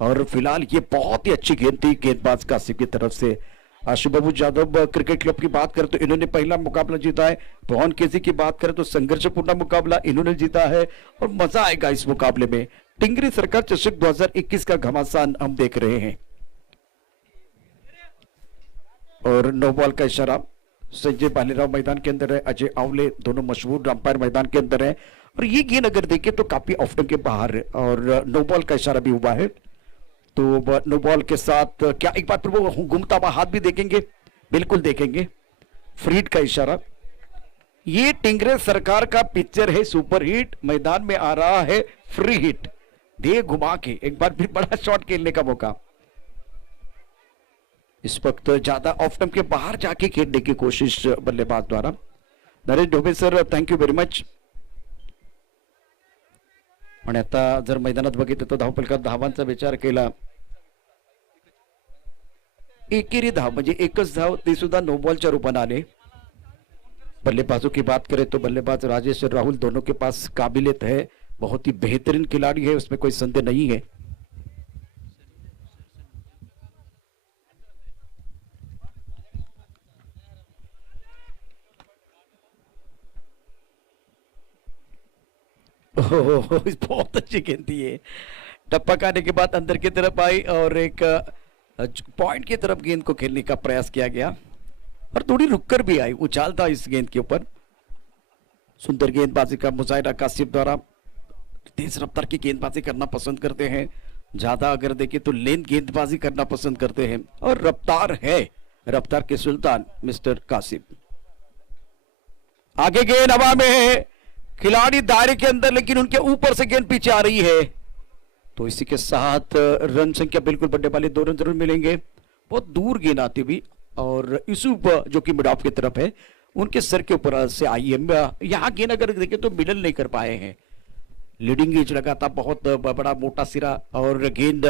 और फिलहाल ये बहुत ही अच्छी गेंद थी गेंदबाज कासिफ की तरफ से। आशुबाबू यादव क्रिकेट क्लब की बात करें तो इन्होंने पहला मुकाबला जीता है। पवन केसी की बात करें तो संघर्षपूर्ण मुकाबला इन्होंने जीता है और मजा आएगा इस मुकाबले में। टिंगरी सरकार चषक 2021 का घमासान हम देख रहे हैं। और नो बॉल का इशारा। संजय बालीराव मैदान के अंदर है, अजय आवले दोनों मशहूर अंपायर मैदान के अंदर है। और ये गेंद अगर देखें तो काफी ऑफ स्टंप के बाहर है और नो बॉल का इशारा भी हुआ है। तो नो बॉल के साथ क्या एक बार फिर वो घूमता हुआ हाथ भी देखेंगे? बिल्कुल देखेंगे। फ्रीड का इशारा। ये टिंगरे सरकार का पिक्चर है सुपर हिट, मैदान में आ रहा है फ्री हिट। दे घुमा के एक बार फिर बड़ा शॉट खेलने का मौका। इस वक्त ज्यादा ऑफ स्टंप के बाहर जाके खेलने की कोशिश बल्लेबाज द्वारा। Naresh Dhobe sir, thank you very much. आणि आता जर मैदानात बघितलं तर धावफलकात धावांचा विचार केला, एकेरी धाव म्हणजे एकच धाव, ते सुद्धा नो बॉलच्या रूपाने आले। बल्लेबाजों की बात करें तो बल्लेबाज राजेश और राहुल दोनों के पास काबिलियत है, बहुत ही बेहतरीन खिलाड़ी है, उसमें कोई संदेह नहीं है। बहुत अच्छी गेंद थी ये। टप्पा खाने के बाद अंदर की तरफ आई और एक पॉइंट की तरफ गेंद को खेलने का प्रयास किया गया और थोड़ी रुककर भी आई, उछाल था इस गेंद के ऊपर। सुंदर गेंदबाजी का मुजाहिरा कासिफ द्वारा। तेज रफ्तार की गेंदबाजी करना पसंद करते हैं, ज्यादा अगर देखें तो लेंथ गेंदबाजी करना पसंद करते हैं और रफ्तार है, रफ्तार के सुल्तान मिस्टर कासिफ। आगे गेंद हवा में है, खिलाड़ी दायरे के अंदर लेकिन उनके ऊपर से गेंद पीछे आ रही है। तो इसी के साथ रन संख्या बिल्कुल बढ़ने वाली, 2 रन जरूर मिलेंगे। बहुत दूर गेंद आती हुई और यूसुफ जो कि मिड ऑफ की तरफ है उनके सर के ऊपर से आई है। यहां गेंद अगर देखें तो मिडल नहीं कर पाए हैं। लीडिंग एज लगा था, बहुत बड़ा मोटा सिरा और गेंद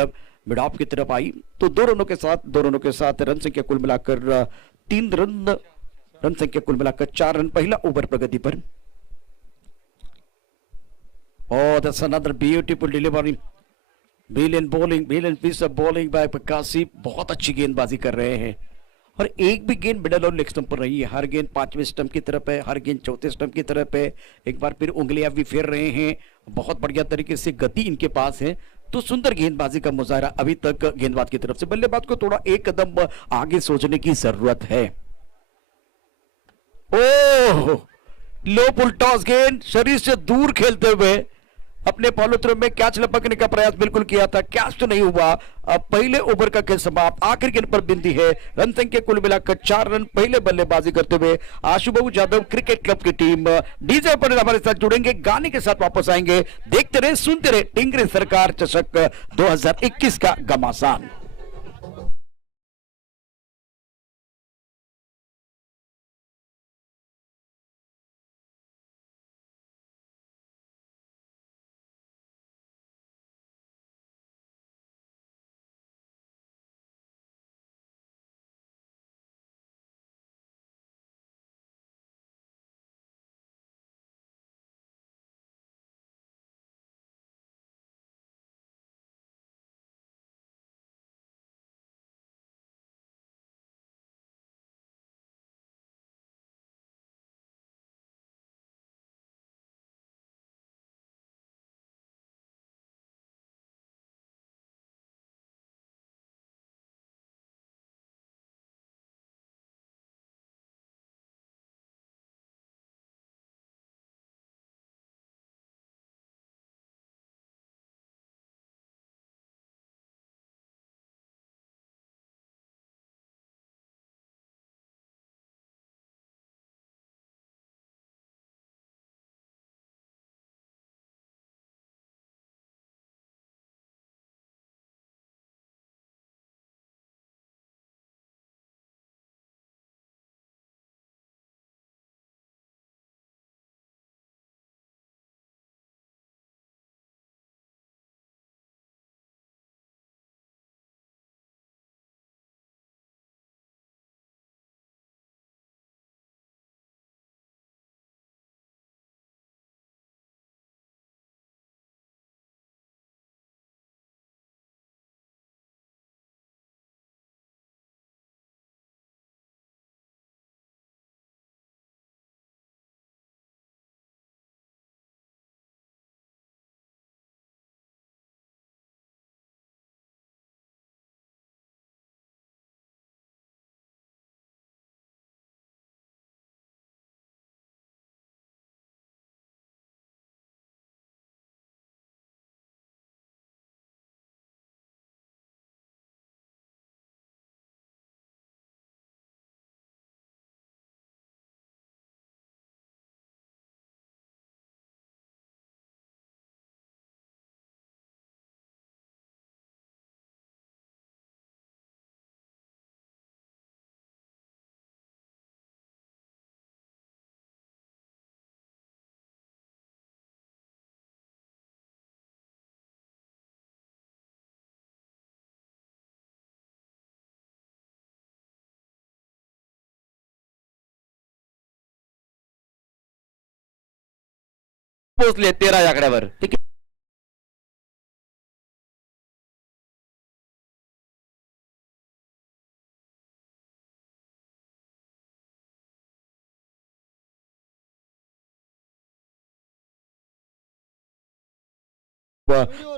मिड ऑफ की तरफ आई। तो 2 रनों के साथ रन संख्या कुल मिलाकर 3 रन, रन संख्या कुल मिलाकर 4 रन पहला ओवर प्रगति पर। Oh, that's another beautiful delivery. Brilliant bowling, brilliant piece of bowling by Kashif. बहुत अच्छी गेंदबाजी कर रहे हैं और एक भी गेंद मिडल और लेग स्टंप पर नहीं है। हर गेंद 5वें स्टंप की तरफ है, हर गेंद 4थे स्टंप की तरफ है। एक बार फिर उंगलियां भी फेर रहे हैं, बहुत बढ़िया तरीके से गति इनके पास है। तो सुंदर गेंदबाजी का मुजाहरा अभी तक गेंदबाज की तरफ से। बल्लेबाज को थोड़ा एक कदम आगे सोचने की जरूरत है। ओह, लो पुल टॉस गेंद शरीर से दूर खेलते हुए अपने फॉलो थ्रू में कैच लपकने का प्रयास बिल्कुल किया था, कैच तो नहीं हुआ। अब पहले ओवर का खेल समाप्त, आखिरी गेंद पर बिंदी है। रन संख्या कुल मिलाकर 4 रन पहले बल्लेबाजी करते हुए आशुबाबू यादव क्रिकेट क्लब की टीम। डीजे पर हमारे साथ जुड़ेंगे, गाने के साथ वापस आएंगे। देखते रहे, सुनते रहे, टिंगरे सरकार चषक 2021 का घमासान। पोहोचले 13 या आकड्यावर.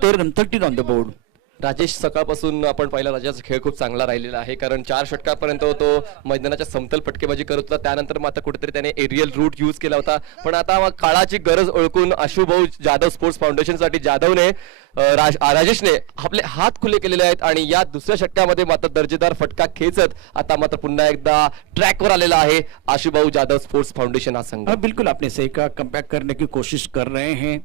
Third 13 on the board. Rajesh, सकाळपासून आपण पाहिला राजाचा खेळ खूप चांगला राहिलेला आहे, कारण 4 षटकापर्यंत तो मैदानाच्या समतल फटकेबाजी करत होता. त्यानंतर मात्र कुठेतरी त्याने एरियल रूट यूज केला होता. पण आता काळाची गरज ओळखून आशुभाऊ जाधव स्पोर्ट्स फाउंडेशनसाठी जाधवने राजेशने आपले हात खुले केलेले आहेत आणि या दुसऱ्या षटकामध्ये मात्र दर्जेदार फटका खेचत आता मात्र पुन्हा एकदा ट्रॅकवर आलेला आहे आशुभाऊ जाधव स्पोर्ट्स फाउंडेशन हा संघ. बिल्कुल आपने सही कहा, कमबैक करने की कोशिश कर रहे हैं.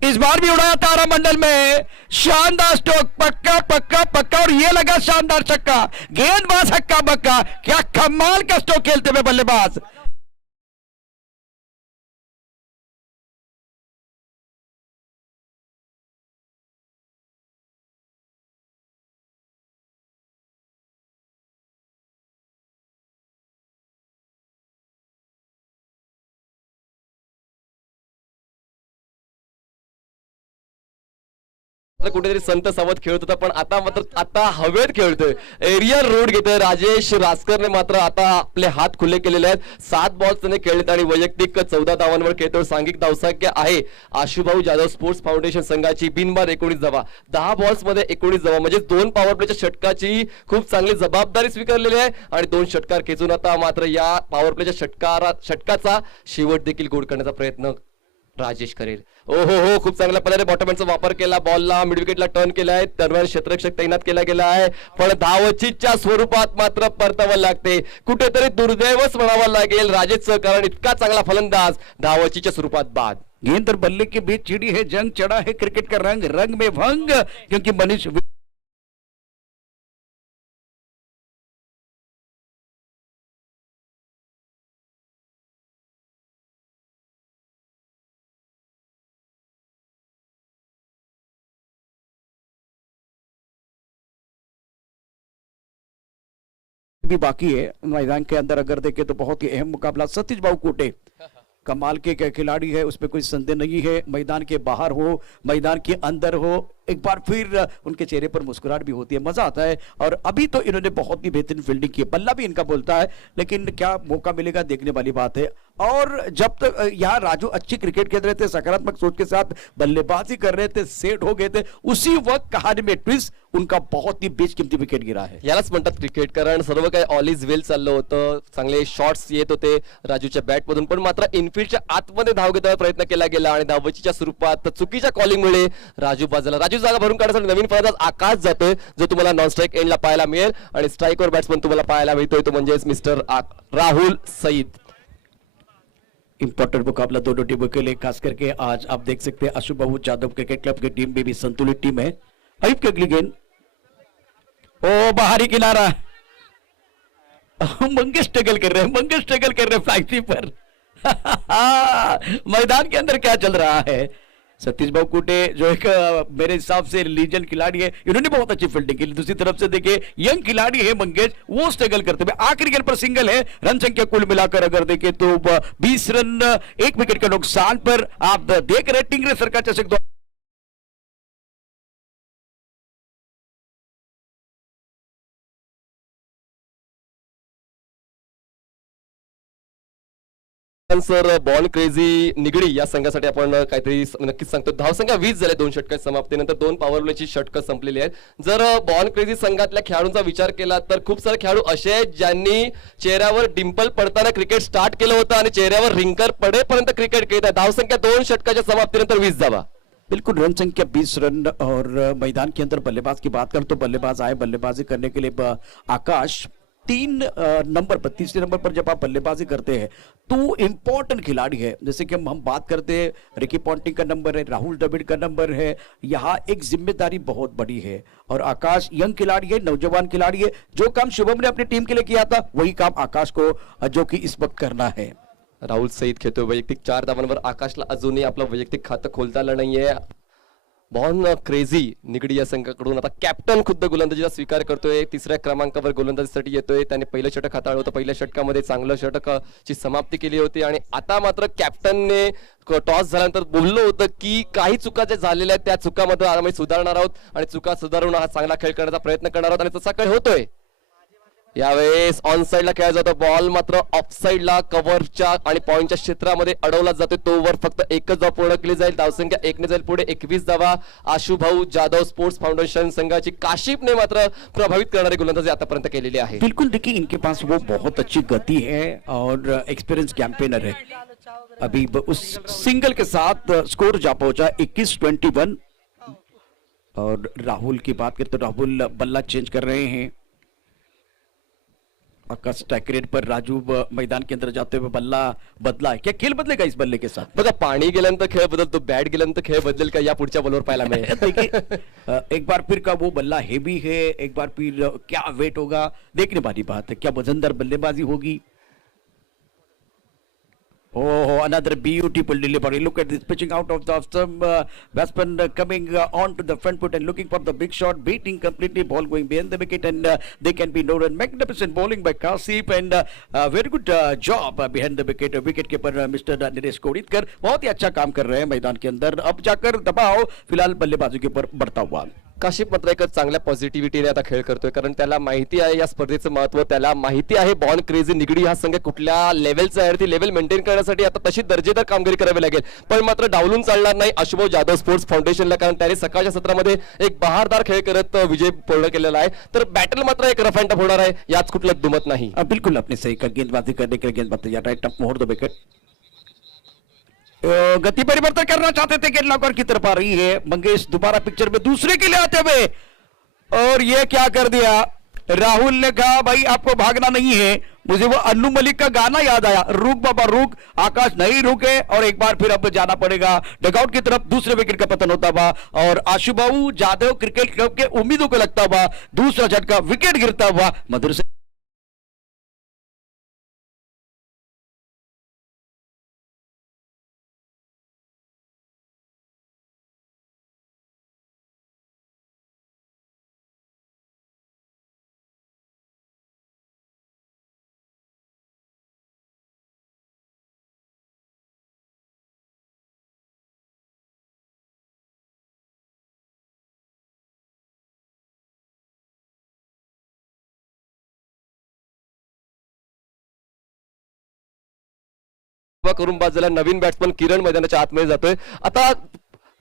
इस बार भी उड़ाया तारामंडल में, शानदार स्ट्रोक, पक्का पक्का पक्का, और ये लगा शानदार छक्का. गेंदबाज हक्का बक्का, क्या कमाल का स्ट्रोक खेलते हुए बल्लेबाज. कुठेतरी संत सावध खेळत होता, पण आता हवेत खेळतोय, एरियल रोड घेतोय. राजेश रासकरने मात्र आता आपले हात खुले केलेले आहेत. 7 बॉल्स त्याने खेळलेत आणि वैयक्तिक 14 धावांवर खेळतोय. सांघिक धावसंख्या आहे आशुभाऊ जाधव स्पोर्ट्स फाउंडेशन संघाची बिनबाद 19 धावा. 10 बॉल्स मध्ये 19 धावा, म्हणजे 2 पॉवर प्लेच्या षटकाची खूप चांगली जबाबदारी स्वीकारलेली आहे आणि 2 षटकार खेचून आता मात्र या पॉवर प्लेच्या षटकाचा शेवट देखील गोड करण्याचा प्रयत्न राजेश करेल. हो, खूप चांगल्या पद्धतीने बॉटमॅनचा वापर केला, बॉलला मिड विकेटला टर्न केलाय, दरम्यान क्षेत्ररक्षक तैनात केला गेला आहे. पण धावचीच्या स्वरूपात मात्र परतावं लागते. कुठेतरी दुर्दैवच म्हणावं लागेल राजेशचं, कारण इतका चांगला फलंदाज धावचीच्या स्वरूपात बाद. गेंद और बल्ले के बीच चिड़ी है जंग, चढ़ा है क्रिकेट का रंग, रंग में भंग, क्योंकि मनीष भी बाकी है. मैदान के अंदर अगर देखें तो बहुत ही अहम मुकाबला. सतीश बाबू कोटे कमाल के खिलाड़ी है, उसमें कोई संदेह नहीं है. मैदान के बाहर हो, मैदान के अंदर हो, एक बार फिर उनके चेहरे पर मुस्कुराहट भी होती है, मजा आता है. और अभी तो इन्होंने बहुत ही बेहतरीन फील्डिंग की, बल्ला भी इनका बोलता है, लेकिन क्या मौका मिलेगा देखने वाली बात है. और जब तक यहाँ राजू अच्छी क्रिकेट खेल रहे थे, सकारात्मक सोच के साथ बल्लेबाजी कर रहे थे, सेट हो गए थे, उसी वक्त कहानी में ट्विस्ट उनका बहुत ही बेशकीमती विकेट गिरा है. यालाच म्हणतात क्रिकेट, कारण सर्व काही ऑल इज वेल चाललं होतं, चांगले शॉट्स येत होते राजूच्या बॅट मधून, पण मात्र इनफिल्डच्या आतमध्ये धाव घेण्याचा प्रयत्न केला गेला आणि धावचीच्या स्वरूपात चुकीच्या कॉलिंगमुळे राजू बाजूला. राजू जागा भरून काढण्यासाठी नवीन फलंदाज आकाश जातोय, जो तुम्हाला नॉन स्ट्राईक एंडला पाहायला मिळेल, आणि स्ट्राईकवर बॅट्समन तुम्हाला पाहायला मिळतोय तो म्हणजे मिस्टर राहुल सईद. इंपॉर्टेंट मुकाबला दोनों टीमों के लिए, खास करके आज आप देख सकते हैं आशुभाऊ जाधव क्रिकेट क्लब की टीम भी संतुलित टीम है. अयूब की अगली गेंद, ओ बाहरी किनारा. मंगेश स्ट्रगल कर रहे हैं फ्लाइट पर. मैदान के अंदर क्या चल रहा है. सतीश बाबू कुटे जो एक मेरे हिसाब से लीजेंड खिलाड़ी है, इन्होंने बहुत अच्छी फील्डिंग की. दूसरी तरफ से देखिए यंग खिलाड़ी है मंगेश, वो स्ट्रगल करते हुए आखिरी गेंद पर सिंगल है. रन संख्या कुल मिलाकर अगर देखें तो 20 रन, 1 विकेट का नुकसान पर आप देख रहे टिंगरे सरकार चषक सर. बॉल क्रेझी निगडी या संघासाठी आपण काहीतरी नक्कीच सांगतो. धावसंख्या 20 झाले 2 षटकाच्या समाप्तीनंतर, 2 पॉवर प्लेची षटकं संपलेली आहेत. जर बॉल क्रेझी संघातल्या खेळाडूंचा विचार केला तर खूप सारे खेळाडू असे आहेत ज्यांनी चेहऱ्यावर डिंपल पडताना क्रिकेट स्टार्ट केलं होतं आणि चेहऱ्यावर रिंकर पडेपर्यंत क्रिकेट खेळत आहे. धावसंख्या 2 षटकाच्या समाप्तीनंतर 20 धावा. बिल्कुल रन संख्या 20 रन. और मैदान के अंदर बल्लेबाज की बात करें तो बल्लेबाज आए बल्लेबाजी करने के लिए आकाश. 3 नंबर पर, तीसरे नंबर पर जब आप बल्लेबाजी करते हैं तो इंपॉर्टेंट खिलाड़ी है. जैसे कि हम बात करते हैं, रिकी पॉन्टिंग का नंबर है, राहुल द्रविड़ का नंबर है. यहाँ एक जिम्मेदारी बहुत बड़ी है और आकाश यंग खिलाड़ी है, नौजवान खिलाड़ी है. जो काम शुभम ने अपनी टीम के लिए किया था वही काम आकाश को जो कि इस वक्त करना है. राहुल सईद खेळतोय वैयक्तिक 4 धावांवर. आकाशला अजूनही आपलं वैयक्तिक खातं खोलता आलं नाहीये. बॉर्न क्रेझी निगडी या संघाकडून आता कॅप्टन खुद्द गोलंदाजीचा स्वीकार करतोय. तिसऱ्या क्रमांकावर गोलंदाजीसाठी येतोय. त्याने पहिलं षटक हाताळलं होतं. पहिल्या षटकामध्ये चांगलं षटकाची समाप्ती केली होती आणि आता मात्र कॅप्टनने टॉस झाल्यानंतर बोललो होतं की काही चुका ज्या झालेल्या आहेत त्या चुकामध्ये आम्ही सुधारणार आहोत आणि चुका सुधारून हा चांगला खेळ करण्याचा प्रयत्न करणार आहोत आणि तसा खेळ होतोय. यावेळेस ऑन साइडला खेळला जातो. बॉल मात्र ऑफ साइडला कव्हरच्या आणि पॉइंटच्या क्षेत्रामध्ये अडवला जातोय. तो ओव्हर फक्त एकच धाव पूर्ण केली जाईल. धावसंख्या 1 जाईल पुढे. 21 धावा. आशुभाऊ जाधव स्पोर्ट्स फाउंडेशन संघाची काशिफने मात्र प्रभावित करणारी गोलंदाजी आतापर्यंत केलेली आहे. बिल्कुल, देखिए इनके पास वो बहुत अच्छी गति है और एक्सपीरियंस कैंपेनर है. अभी उस सिंगल के साथ स्कोर जा पहुंचा 21-21. और राहुल की बात करें तो राहुल बल्ला चेंज कर रहे हैं. आकाश स्ट्राइक रेट पर राजू मैदान के अंदर जाते हुए बल्ला बदला है. क्या खेल बदलेगा इस बल्ले के साथ? बघा, पाणी गेल्यानंतर खेळ बदलतो, बॅट गेल्यानंतर खेळ बदलेल का या पुढच्या बॉलवर पाहायला मिळेल. देखिए एक बार फिर का वो बल्ला हेवी है. एक बार फिर क्या वेट होगा देखने वाली बात है. क्या वजनदार बल्लेबाजी होगी? Oh, another beautiful delivery. Look at this pitching out of the some batsman coming on to the front foot and looking for the big shot, beating completely ball going behind the wicket, and they can be no run. Magnificent bowling by Kasif and very good job behind the wicket. Wicket keeper Mr. Nilesh Kodikar बहुत ही अच्छा काम कर रहे हैं मैदान के अंदर. अब जाकर दबाव फिलहाल बल्लेबाजों के ऊपर बढ़ता हुआ. काशिफ मात्र एक चांगल्या पॉझिटिव्हिटीने आता खेळ करतोय, कारण त्याला माहिती आहे या स्पर्धेचं महत्व. त्याला माहिती आहे बॉर्न क्रेझी निगडी हा संघ कुठल्या लेव्हलचा आहे. ती लेव्हल मेंटेन करण्यासाठी आता तशी दर्जेदार कामगिरी करावी लागेल. पण मात्र डावलून चालणार नाही आशुभाऊ जाधव स्पोर्ट्स फाउंडेशनला, कारण त्याने सकाळच्या सत्रामध्ये एक बहारदार खेळ करत विजय पूर्ण केलेला आहे. तर बॅटल मात्र एक रफ अँड टफ होणार आहे, यात कुठलं दुमत नाही. बिल्कुल आपने सही कहा. गेंदबाजी करने के लिए गेंदबाज तैयार है. टप मोड़ दो विकेट. गति परिवर्तन करना चाहते थे, गेंद लॉकर की तरफ आ रही है. मंगेश दोबारा पिक्चर में दूसरे के लिए आते हुए, और ये क्या कर दिया. राहुल ने कहा भाई आपको भागना नहीं है. मुझे वो अन्नू मलिक का गाना याद आया, रुक बाबा रुक. आकाश नहीं रुके और एक बार फिर अब जाना पड़ेगा डगआउट की तरफ. दूसरे विकेट का पतन होता हुआ और आशुभाऊ जाधव क्रिकेट क्लब के उम्मीदों को लगता हुआ दूसरा झटका, विकेट गिरता हुआ. मधुर से करून बाद झाला. नवीन बॅट्समन किरण मैदानाच्या आतमध्ये जातोय. आता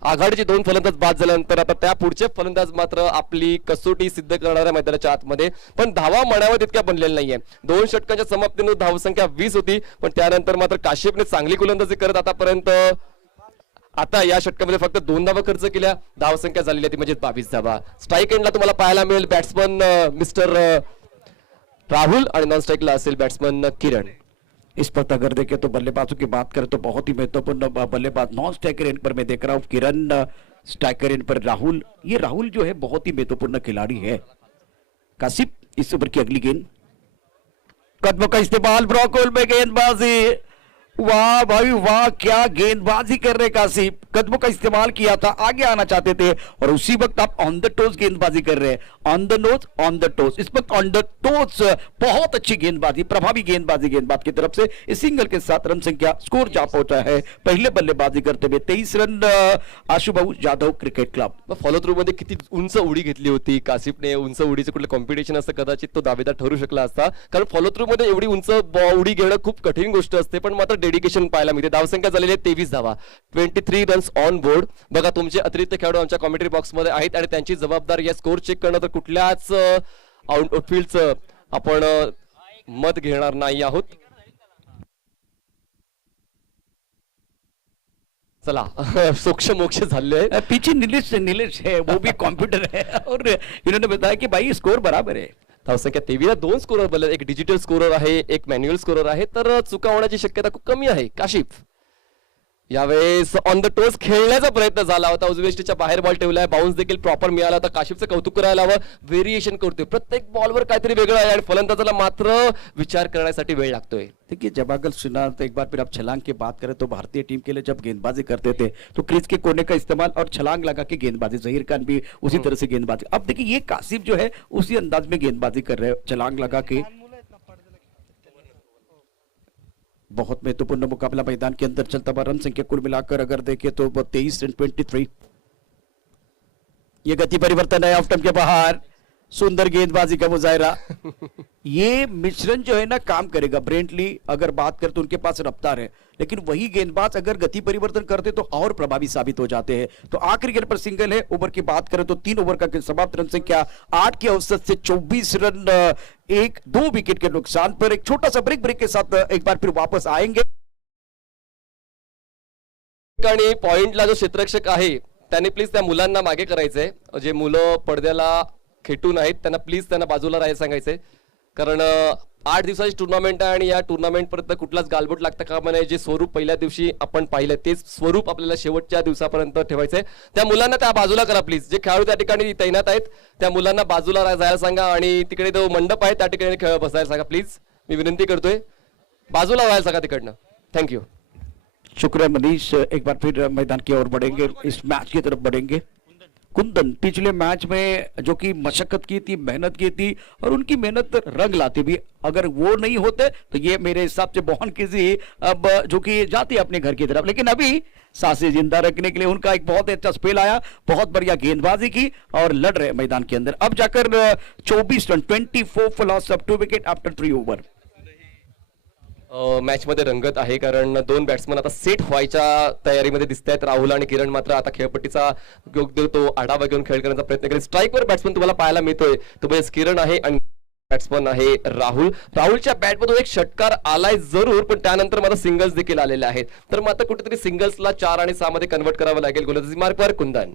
आघाडीचे 2 फलंदाज बाद झाल्यानंतर आता त्या पुढचे फलंदाज मात्र आपली कसोटी सिद्ध करणाऱ्या मैदानाच्या आतमध्ये. पण धावा म्हणाव्या तितक्या बनलेल्या नाहीये. 2 षटकांच्या समाप्तीनंतर धावसंख्या 20 होती, पण त्यानंतर मात्र काशिफने चांगली गोलंदाजी करत आतापर्यंत आता या षटकामध्ये फक्त 2 धावा खर्च केल्या. धावसंख्या झालेली आहे ती म्हणजे 22 धावा. स्ट्राईक एंडला तुम्हाला पाहायला मिळेल बॅट्समन मिस्टर राहुल आणि नॉन स्ट्राईकला असेल बॅट्समन किरण. इस पर अगर देखें तो बल्लेबाजों की बात करें तो बहुत ही महत्वपूर्ण बल्लेबाज नॉन स्ट्राइकर एंड पर मैं देख रहा हूं किरण, स्ट्राइकर एंड पर राहुल. ये राहुल जो है बहुत ही महत्वपूर्ण खिलाड़ी है. कासिफ इस ओवर की अगली गेंद, कदमों का इस्तेमाल, ब्रॉकोल में गेंदबाजी. वाह भाई वाह, क्या गेंदबाजी कर रहे कासिफ. कदमों का इस्तेमाल किया था, आगे आना चाहते थे और उसी वक्त आप ऑन द टोज गेंदबाजी कर रहे हैं. On the nose, on the toes. इस वक्त ऑन द टोज बहुत अच्छी गेंदबाजी, प्रभावी गेंदबाजी गेंदबाज की तरफ से. इस सिंगल के साथ रन संख्या स्कोर जा पहुंचा है. पहले बल्लेबाजी करते हुए 23 run Ashubhau Jadhav cricket club. Follow through मध्ये किती उंच उडी घेतली होती कासिफने. उंच उडीचं कुठलं कॉम्पिटिशन असतं कदाचित तो दावेदार ठरू शकला असता, कारण फॉलो थ्रू मध्ये एवढी उंच उडी घेणं खूप कठीण गोष्ट असते. पण मात्र डेडिकेशन पाहायला मिळते. धावसंख्या झालेली आहे 23 धावा, 23 रन्स ऑन बोर्ड. बघा, तुमचे अतिरिक्त खेळाडू आमच्या कॉमेंट्री बॉक्स मध्ये आहेत आणि त्यांची जबाबदारी या स्कोर चेक करणं. तर कुठल्याच आउटफील्डचं आपण मत घेणार नाही आहोत. चला सोक्ष मोक्ष झाले. पीछे नीलेश है, वो भी कंप्यूटर है और इन्होंने बताया कि भाई स्कोर बराबर है. धावसंख्या 23, 2 स्कोरर बदल, एक डिजिटल स्कोरर आहे, एक मॅन्युअल स्कोरर आहे. तर चुका होण्याची शक्यता खूप कमी आहे. काशिफ यावेळेस ऑन द टोस खेळण्याचा प्रयत्न झाला होता, उजवेष्टीच्या बाहेर बॉल ठेवलाय, बाउन्स देखील प्रॉपर मिळाला होता. काशिफचं कौतुक करायला हवं, व्हेरिएशन करतोय, प्रत्येक बॉलवर काहीतरी वेगळं आहे आणि फलंदाजाला मात्र विचार करण्यासाठी वेळ लागतोय. देखिए जब अगर श्रीनाथ एक बार फिर आप छलांग की बात करें तो भारतीय टीम के लिए जब गेंदबाजी करते थे तो क्रीज के कोने का इस्तेमाल और छलांग लगा के गेंदबाजी, जहीर खान भी उसी तरह से गेंदबाजी. अब देखिए ये कासिफ जो है उसी अंदाज में गेंदबाजी कर रहे हैं, छलांग लगा के. बहुत महत्वपूर्ण मुकाबला मैदान के अंदर चलता हुआ. रन संख्या कुल मिलाकर अगर देखें तो 23 रन 23. ये गति परिवर्तन है ऑफ स्टंप के बाहर, सुंदर गेंदबाजी का मुजाहरा. ये मिश्रण जो है ना काम करेगा. ब्रेंटली अगर बात करें तो उनके पास रफ्तार है, लेकिन वही गेंदबाज अगर गति परिवर्तन करते तो और प्रभावी साबित हो जाते हैं. तो आखिरी गेंद पर सिंगल है. ओवर की बात करें तो 3 ओवर का समाप्त. रन संख्या 8 की औसत से 24 रन, 1-2 विकेट के नुकसान पर. एक छोटा सा ब्रेक के साथ एक बार फिर वापस आएंगे. आणि पॉइंटला जो क्षेत्ररक्षक आहे त्याने प्लीज त्या मुलांना मागे करायचंय, जे मुलं पडद्याला खेटून आहेत त्यांना प्लीज त्यांना बाजूला राहायला सांगायचंय, कारण 8 दिवसाची टुर्नामेंट आहे आणि या टुर्नामेंट पर्यंत कुठलाच गालबोट लागतं का म्हणे. जे स्वरूप पहिल्या दिवशी आपण पाहिलं तेच स्वरूप आपल्याला शेवटच्या दिवसापर्यंत ठेवायचंय. त्या मुलांना त्या बाजूला करा प्लीज. जे खेळाडू त्या ठिकाणी तैनात आहेत त्या मुलांना बाजूला जायला सांगा आणि तिकडे जो मंडप आहे त्या ठिकाणी खेळ बसायला सांगा प्लीज. मी विनंती करतोय, बाजूला व्हायला सांगा तिकडनं. थँक्यू. शुक्रिया मनीष. एक बार फिर मैदान की ओर बढ़ेंगे, इस मैच की तरफ बढ़ेंगे. कुंदन पिछले मैच में जो कि मशक्कत की थी, मेहनत की थी और उनकी मेहनत रंग लाती भी. अगर वो नहीं होते तो ये मेरे हिसाब से बहुत किसी अब जो कि जाती अपने घर की तरफ. लेकिन अभी सांसें जिंदा रखने के लिए उनका एक बहुत अच्छा स्पेल आया, बहुत बढ़िया गेंदबाजी की और लड़ रहे मैदान के अंदर. अब जाकर 24 run 24 for loss of 2 wicket after 3 over. Match मध्ये रंगत आहे कारण 2 बॅट्समन आता सेट व्हायच्या तयारीमध्ये दिसत आहेत. राहुल आणि किरण मात्र आता खेळपट्टीचा योग्य तो आढावा घेऊन खेळ करण्याचा प्रयत्न करेल. स्ट्राईकवर बॅट्समन तुम्हाला पाहायला मिळतोय तो म्हणजे किरण आहे आणि बॅट्समन आहे राहुल. राहुलच्या बॅटमधून एक षटकार आलाय जरूर, पण त्यानंतर मात्र सिंगल्स देखील आलेले आहेत. तर मात्र कुठेतरी सिंगल्सला 4 आणि 6 मध्ये कन्वर्ट करावं लागेल. गोलंदाजी मार्कवर कुंदन.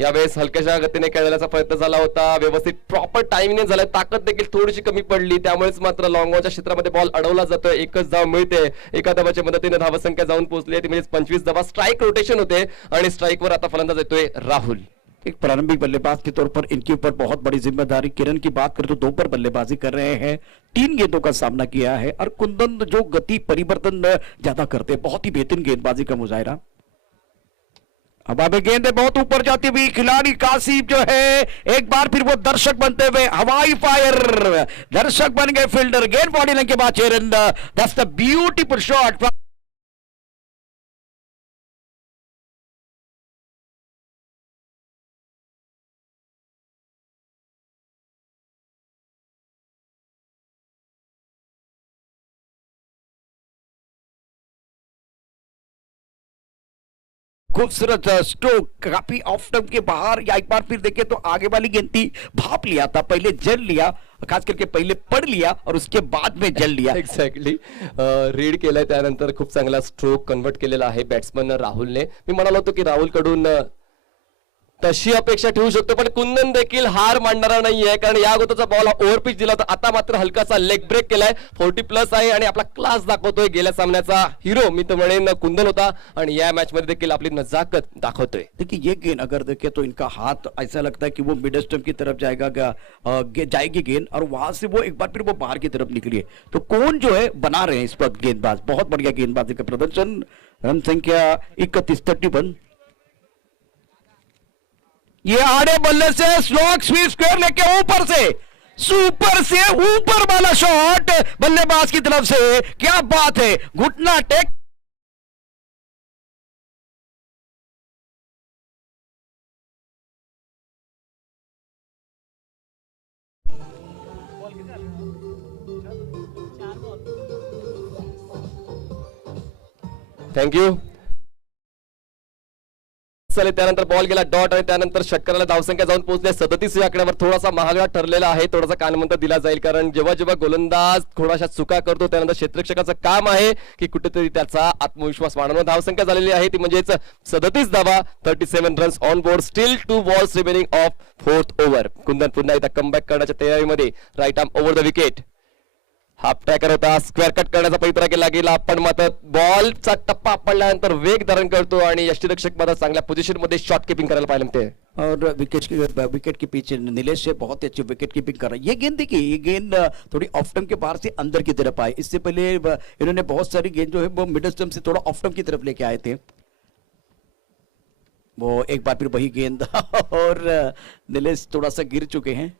यावेळेस हलक्याशा गतीने खेळण्याचा प्रयत्न झाला होता, व्यवस्थित प्रॉपर टाइमिंग झालाय. ताकद देखील थोडीशी कमी पडली, त्यामुळेच मात्र लॉंग ऑनच्या क्षेत्रामध्ये बॉल अडवला जातोय. एकच धाव मिळते, एका धावाच्या मदतीने धावसंख्या जाऊन पोहोचली आहे, म्हणजे 25 धावा. स्ट्राईक रोटेशन होते आणि स्ट्राईकवर आता फलंदाज येतोय राहुल. एक प्रारंभिक बल्लेबाज के तौर पर इनके ऊपर बहुत बड़ी जिम्मेदारी. किरण की बात करें तो 2 पर बल्लेबाजी कर रहे हैं, 3 गेंदों का सामना किया है और कुंदन जो गति परिवर्तन ज्यादा करते, बहुत ही बेहतरीन गेंदबाजी का मुजाहरा. अब अब गेंदें बहुत ऊपर जाती हुई. खिलाड़ी कासिफ जो है एक बार फिर वो दर्शक बनते हुए हवाई फायर दर्शक बन गए. फील्डर गेंद बॉडी लेने के बाद 6 run. That's the beautiful shot. खूबसूरत स्ट्रोक, काफी ऑफ स्टंप के बाहर. या एक बार फिर देखें तो आगे वाली गेंद थी, भाप लिया था, पहले जल लिया, खास करके पहले पढ़ लिया और उसके बाद में जल लिया. एक्झॅक्टली. रीड केलाय त्यानंतर खूप चांगला स्ट्रोक कन्वर्ट केलेला आहे बॅट्समन राहुलने. मी म्हणालो होतो की राहुल कडून तशी अपेक्षा ठेवू शकतो, पण कुंदन देखील हार मानणारा नाहीये, कारण या अगोदरचा बॉल ओव्हरपिच दिला होता. आता मात्र हलकासा लेग ब्रेक केलाय. 40+ आहे आणि आपला क्लास दाखवतोय. गेल्या सामन्याचा हिरो मी तर म्हणेन कुंदन होता आणि या मॅच मध्ये देखील आपली नजाकत दाखवतोय. देखिए ये गेंद अगर देखे तो इनका हाथ ऐसा लगता है कि वो मिड स्टंप की तरफ जाएगी गेंद और वहां से वो एक बार फिर वो बाहर की तरफ निकली है. तो कौन जो है बना रहे हैं इस वक्त गेंदबाज. बहुत बढ़िया गेंदबाजी का प्रदर्शन. रन संख्या 31-31. ये आड़े बल्ले से स्लॉग स्वीप स्क्वायर लेके ऊपर से सुपर से ऊपर वाला शॉट बल्लेबाज की तरफ से. क्या बात है, घुटना टेक. थँक्यू. चले त्यानंतर बॉल गेला डॉट आणि त्यानंतर षटकाराला धावसंख्या जाऊन पोहोचले 37 या आकड्यावर. थोडासा महागडा ठरलेला आहे, थोडासा कानमंत्र दिला जाईल, कारण जेव्हा जेव्हा गोलंदाज थोडाशा चुका करतो त्यानंतर क्षेत्ररक्षकाचं काम आहे की कुठेतरी त्याचा आत्मविश्वास वाढवणं. धावसंख्या झालेली आहे ती म्हणजेच 37 धावा, 37 runs on board. Still 2 balls remaining of 4th over. Kundan पुन्हा एकदा कमबॅक करण्याच्या तयारीमध्ये. Right arm over the wicket. Half tracker होता, स्क्वेअर कट करण्याचा प्रयत्न केला गेला, पण मात्र बॉलचा टप्पा पडल्यानंतर वेग धारण करतो आणि यष्टीरक्षक मात्र चांगल्या पोझिशन मध्ये शॉट कीपिंग करायला पाहिलं ते. और विकेट के पीछे नीलेश से बहुत ही अच्छी विकेट कीपिंग कर रहा है. ये गेंद देखिए, ये गेंद थोड़ी ऑफ स्टंप के बाहर से अंदर की तरफ आई. इससे पहले इन्होंने बहुत सारी गेंद जो है वो मिडल स्टंप से थोड़ा ऑफ स्टंप की तरफ लेके आए थे. वो एक बार फिर वही गेंद और नीलेश थोड़ा सा गिर चुके हैं.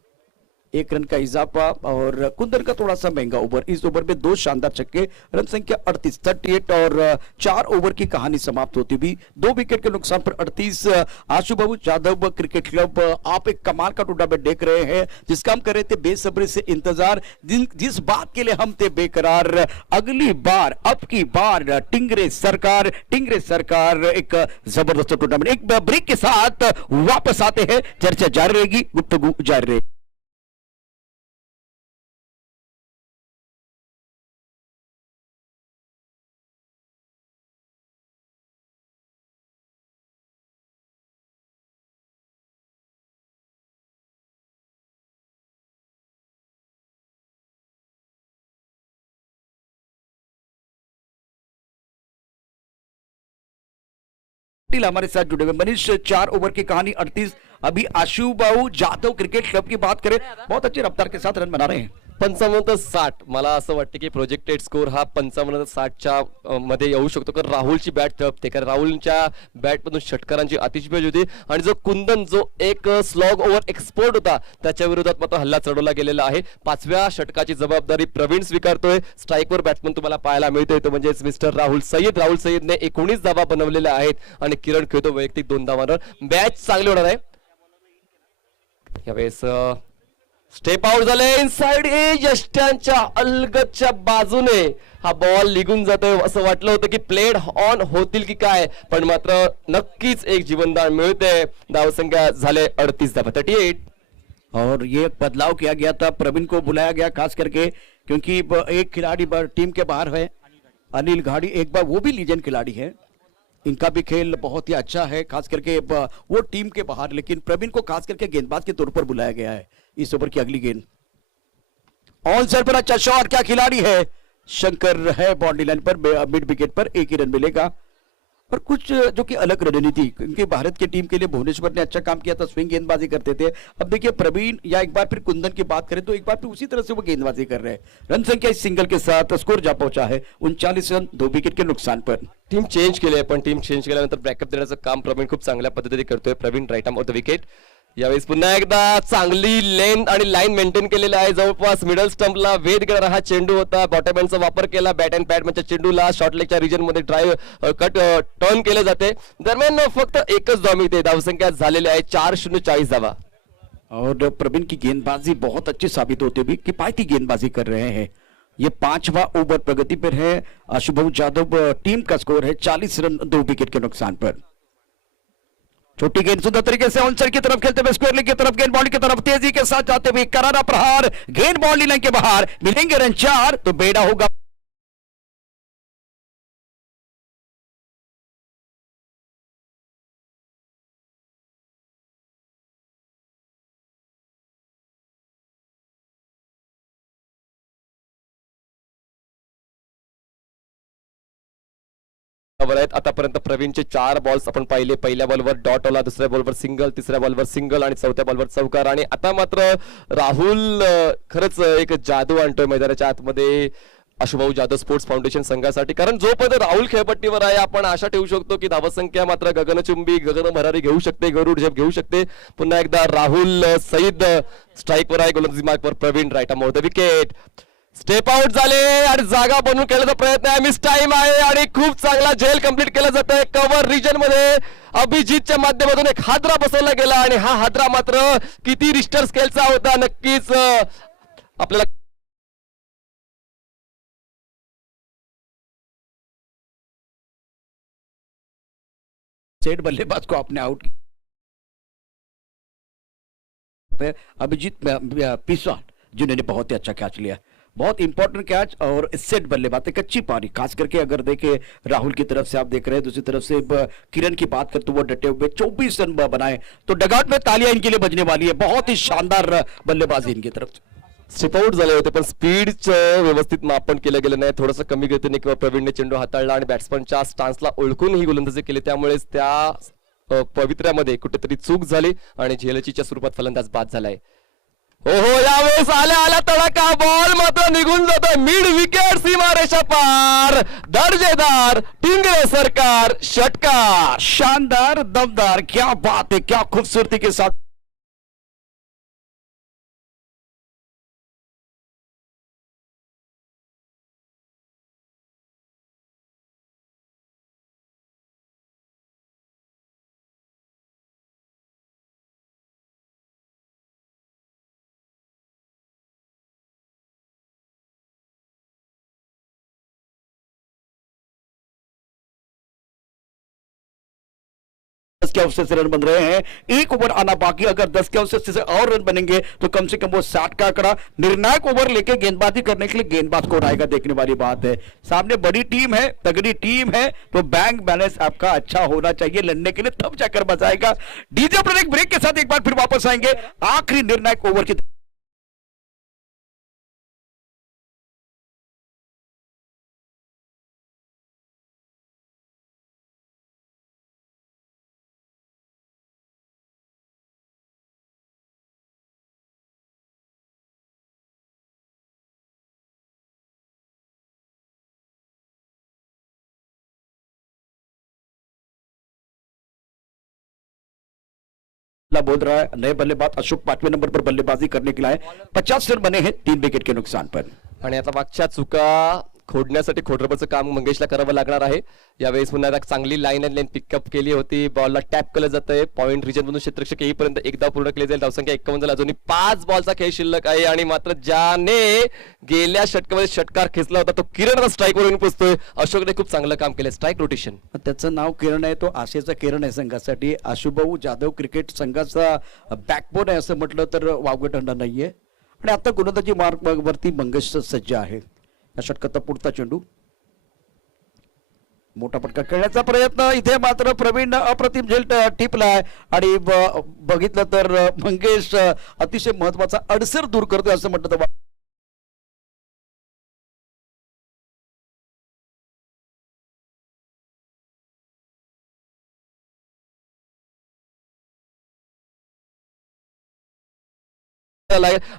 1 रन का इजाफा और कुंदन का थोड़ा सा महंगा ओवर. इस ओवर में 2 शानदार छक्के, रन संख्या 38 और 4 ओवर की कहानी समाप्त होती हुई 2 विकेट के नुकसान पर 38. आशुबाबू यादव क्रिकेट क्लब, आप एक कमाल का टूर्नामेंट देख रहे हैं जिसका हम कर रहे थे बेसब्री से इंतजार, जिस बात के लिए हम थे बेकरार. अगली बार, अब की बार टिंगरे सरकार एक जबरदस्त टूर्नामेंट. एक ब्रेक के साथ वापस आते हैं, चर्चा जारी रहेगी, गुफ्तगू जारी रहेगी. हमारे साथ जुड़े हुए मनीष. 4 ओवर की कहानी 38. अभी आशुबाऊ यादव क्रिकेट क्लब की बात करें, बहुत अच्छी रफ्तार के साथ रन बना रहे हैं. 55-60. मला असं वाटतं की प्रोजेक्टेड स्कोर हा 55-60च्या मध्ये येऊ शकतो, कारण राहुलची बॅट तळपते, कारण राहुलच्या बॅटमधून षटकारांची अतिशय होती आणि जो कुंदन जो एक स्लॉग ओव्हर एक्सपोर्ट होता त्याच्या विरोधात मात्र हल्ला चढवला गेलेला आहे. 5व्या षटकाची जबाबदारी प्रवीण स्वीकारतोय. स्ट्राईकवर बॅट्समन तुम्हाला पाहायला मिळतोय तो म्हणजे मिस्टर राहुल सय्यदने 19 धावा बनवलेल्या आहेत आणि किरण खेळतो वैयक्तिक 2 धावांवर. मॅच चांगली होणार आहे यावेळेस. स्टेप आउट झाले इनसाइड एज, यष्ट्यांच्या अलगदच्या बाजूने हा बॉल निघून जातोय. असं वाटलं होतं की प्लेड ऑन होतील की काय, पण मात्र नक्कीच एक जीवनदान मिळते. धावसंख्या झाले 38 धावा, 38. और ये बदलाव किया गया था, प्रवीण को बुलाया गया खास करके क्योंकि एक खिलाड़ी टीम के बाहर है, अनिल घाड़ी. एक बार वो भी लीजेंड खिलाड़ी है, इनका भी खेल बहुत ही अच्छा है, खास करके वो टीम के बाहर. लेकिन प्रवीण को खास करके गेंदबाज के तौर पर बुलाया गया है. इस ओवर की अगली गेंद ऑन साइड पर अच्छा शॉट, क्या खिलाड़ी है, शंकर है बाउंड्री लाइन पर. मिड विकेट पर 1 ही रन मिलेगा. और कुछ जो कि अलग रणनीति, क्योंकि भारत की टीम के लिए भुवनेश्वर ने अच्छा काम किया था, स्विंग गेंदबाजी करते थे. अब देखिए प्रवीण या एक बार फिर कुंदन की बात करें तो एक बार फिर उसी तरह से वो गेंदबाजी कर रहे हैं. रन संख्या इस सिंगल के साथ स्कोर जा पहुंचा है 39 रन 2 विकेट के नुकसान पर. टीम चेंज केली आहे, पण टीम चेंज केल्यानंतर बॅकअप देण्याचं काम प्रवीण खूप चांगल्या पद्धतीने करतोय. Pravin right arm of the wicket. यावेळेस पुन्हा एकदा चांगली लेंथ आणि लाईन मेंटेन केलेला आहे. जवळपास मिडल स्टंपला वेध करणारा हा चेंडू होता. बॉटम हँडचा वापर केला. बॅट अँड पॅड म्हणजे चेंडूला शॉर्ट लेगच्या रिजन मध्ये ड्राईव्ह कट टर्न केले जाते. दरम्यान फक्त एकच धाव मिळते. धावसंख्या झालेली आहे 4-0 40 धावा. और प्रवीण की गेंदबाजी बहुत अच्छी साबित होती हुई किफायती गेंदबाजी कर रहे हैं. ये 5वां ओवर प्रगति पर है. आशुबाऊ यादव टीम का स्कोर है 40 रन 2 विकेट के नुकसान पर. छोटी गेंद सुंदर तरीके से ऑन साइड की तरफ खेलते हुए स्क्वायर लेग की तरफ, गेंद बाउंड्री की तरफ तेजी के साथ जाते हुए करारा प्रहार, गेंद बाउंड्री लाइन के बाहर. मिलेंगे रन 4 तो बेड़ा होगा. आहेत. आतापर्यंत प्रवीणचे 4 बॉल्स आपण पाहिले. पहिल्या बॉलवर डॉट आला, दुसऱ्या बॉलवर सिंगल, तिसऱ्या बॉलवर सिंगल आणि चौथ्या बॉलवर चौकार. आणि आता मात्र राहुल खरंच एक जादू आणतोय मैदानाच्या आतमध्ये आशुभाऊ जाधव स्पोर्ट्स फाउंडेशन संघासाठी. कारण जोपर्यंत राहुल खेळपट्टीवर आहे आपण आशा ठेवू शकतो की धावसंख्या मात्र गगनचुंबी गगन भरारी घेऊ शकते, गरुड झेप घेऊ शकते. पुन्हा एकदा राहुल सईद स्ट्राईकवर आहे. गोलंदाजी मार्कवर Praveen right arm of the wicket. Step out झाले आणि जागा बनवून केल्याचा प्रयत्न आहे. मिस टाइम आहे आणि खूप चांगला झेल कंप्लीट केला जात आहे. कव्हर रिजन मध्ये अभिजितच्या माध्यमातून एक हादरा बसवला गेला आणि हा हादरा मात्र किती रिस्टर स्केलचा होता नक्कीच आपल्याला सेट बल्लेबाज को आपने आउट. अभिजीत पिसवाल जिन्होंने बहुत ही अच्छा कैच लिया, बहुत इंपॉर्टेंट कैच. और सेट बल्लेबाज कच्ची पारी, खास करके अगर देखे राहुल की तरफ से आप देख रहे हैं, दूसरी तरफ से किरण की बात करते हुए डटे हुए 24 रन बनाए तो डगआउट में तालियां इनके लिए बजने वाली है. बहुत ही शानदार बल्लेबाजी इनकी तरफ से. स्ट्रिप आउट झाले होते पण स्पीडचं व्यवस्थित मापन केलं गेलं नाही. थोडंसं कमी गतीने किंवा प्रवीणने चेंडू हाताळला आणि बॅट्समनच्या स्टान्सला ओळखून ही गोलंदाजी केली. त्यामुळेच त्या पवित्र्यामध्ये कुठेतरी चूक झाली आणि झेलचीच्या स्वरूपात फलंदाज बाद झालाय. ओहो, यावेळेस आल्या आल्या तडाखा, बॉल मात्र निघून जातो मिड विकेट, सीमारेषा पार, दर्जेदार टिंगरे सरकार षटकार. शानदार, दमदार, क्या बात है, क्या खूबसूरती के साथ के अवसर से रन बन रहे हैं. एक ओवर आना बाकी. अगर 10 के अवसर से और रन बनेंगे तो कम से कम वो 60 का आंकड़ा. निर्णायक ओवर लेके गेंदबाजी करने के लिए गेंदबाज कौन आएगा, देखने वाली बात है. सामने बड़ी टीम है, तगड़ी टीम है, तो बैंक बैलेंस आपका अच्छा होना चाहिए लड़ने के लिए, तब जाकर मजा आएगा. डीजे पर एक ब्रेक के साथ एक बार फिर वापस आएंगे आखिरी निर्णायक ओवर की. बोल रहा है नए बल्लेबाज अशोक 5वें नंबर पर बल्लेबाजी करने के लिए 50 रन बने हैं 3 विकेट के नुकसान पर. आणि आता मागच्या चुका खोडण्यासाठी खोडरबचं काम मंगेशला करावं लागणार आहे. यावेळेस पुन्हा एकदा चांगली लाईन अँड लेन पिकअप केली होती. बॉलला टॅप केलं जातंय. पॉईंट रिजन मधून क्षेत्ररक्षक येईपर्यंत एक धाव पूर्ण केली जाईल. धावसंख्या 51 झाली. अजूनही 5 बॉलचा खेळ शिल्लक आहे आणि मात्र ज्याने गेल्या षटकामध्ये षटकार खेचला होता तो किरण आता स्ट्राईक वरून पोहोचतोय. अशोकने खूप चांगलं काम केलं. Strike rotation. त्याचं नाव किरण आहे, तो आशेचा किरण आहे संघासाठी. आशुभाऊ जाधव क्रिकेट संघाचा बॅकबोन आहे असं म्हटलं तर वावगं ठरणार नाहीये. आणि आता गोलंदाजी मार्ग वरती मंगेश सज्ज आहे. या षटकाचा पुढचा चेंडू मोठा पटका खेळण्याचा प्रयत्न. इथे मात्र प्रवीण अप्रतिम झेल टिपलाय आणि बघितलं तर मंगेश अतिशय महत्वाचा अडसर दूर करतोय असं म्हटलं.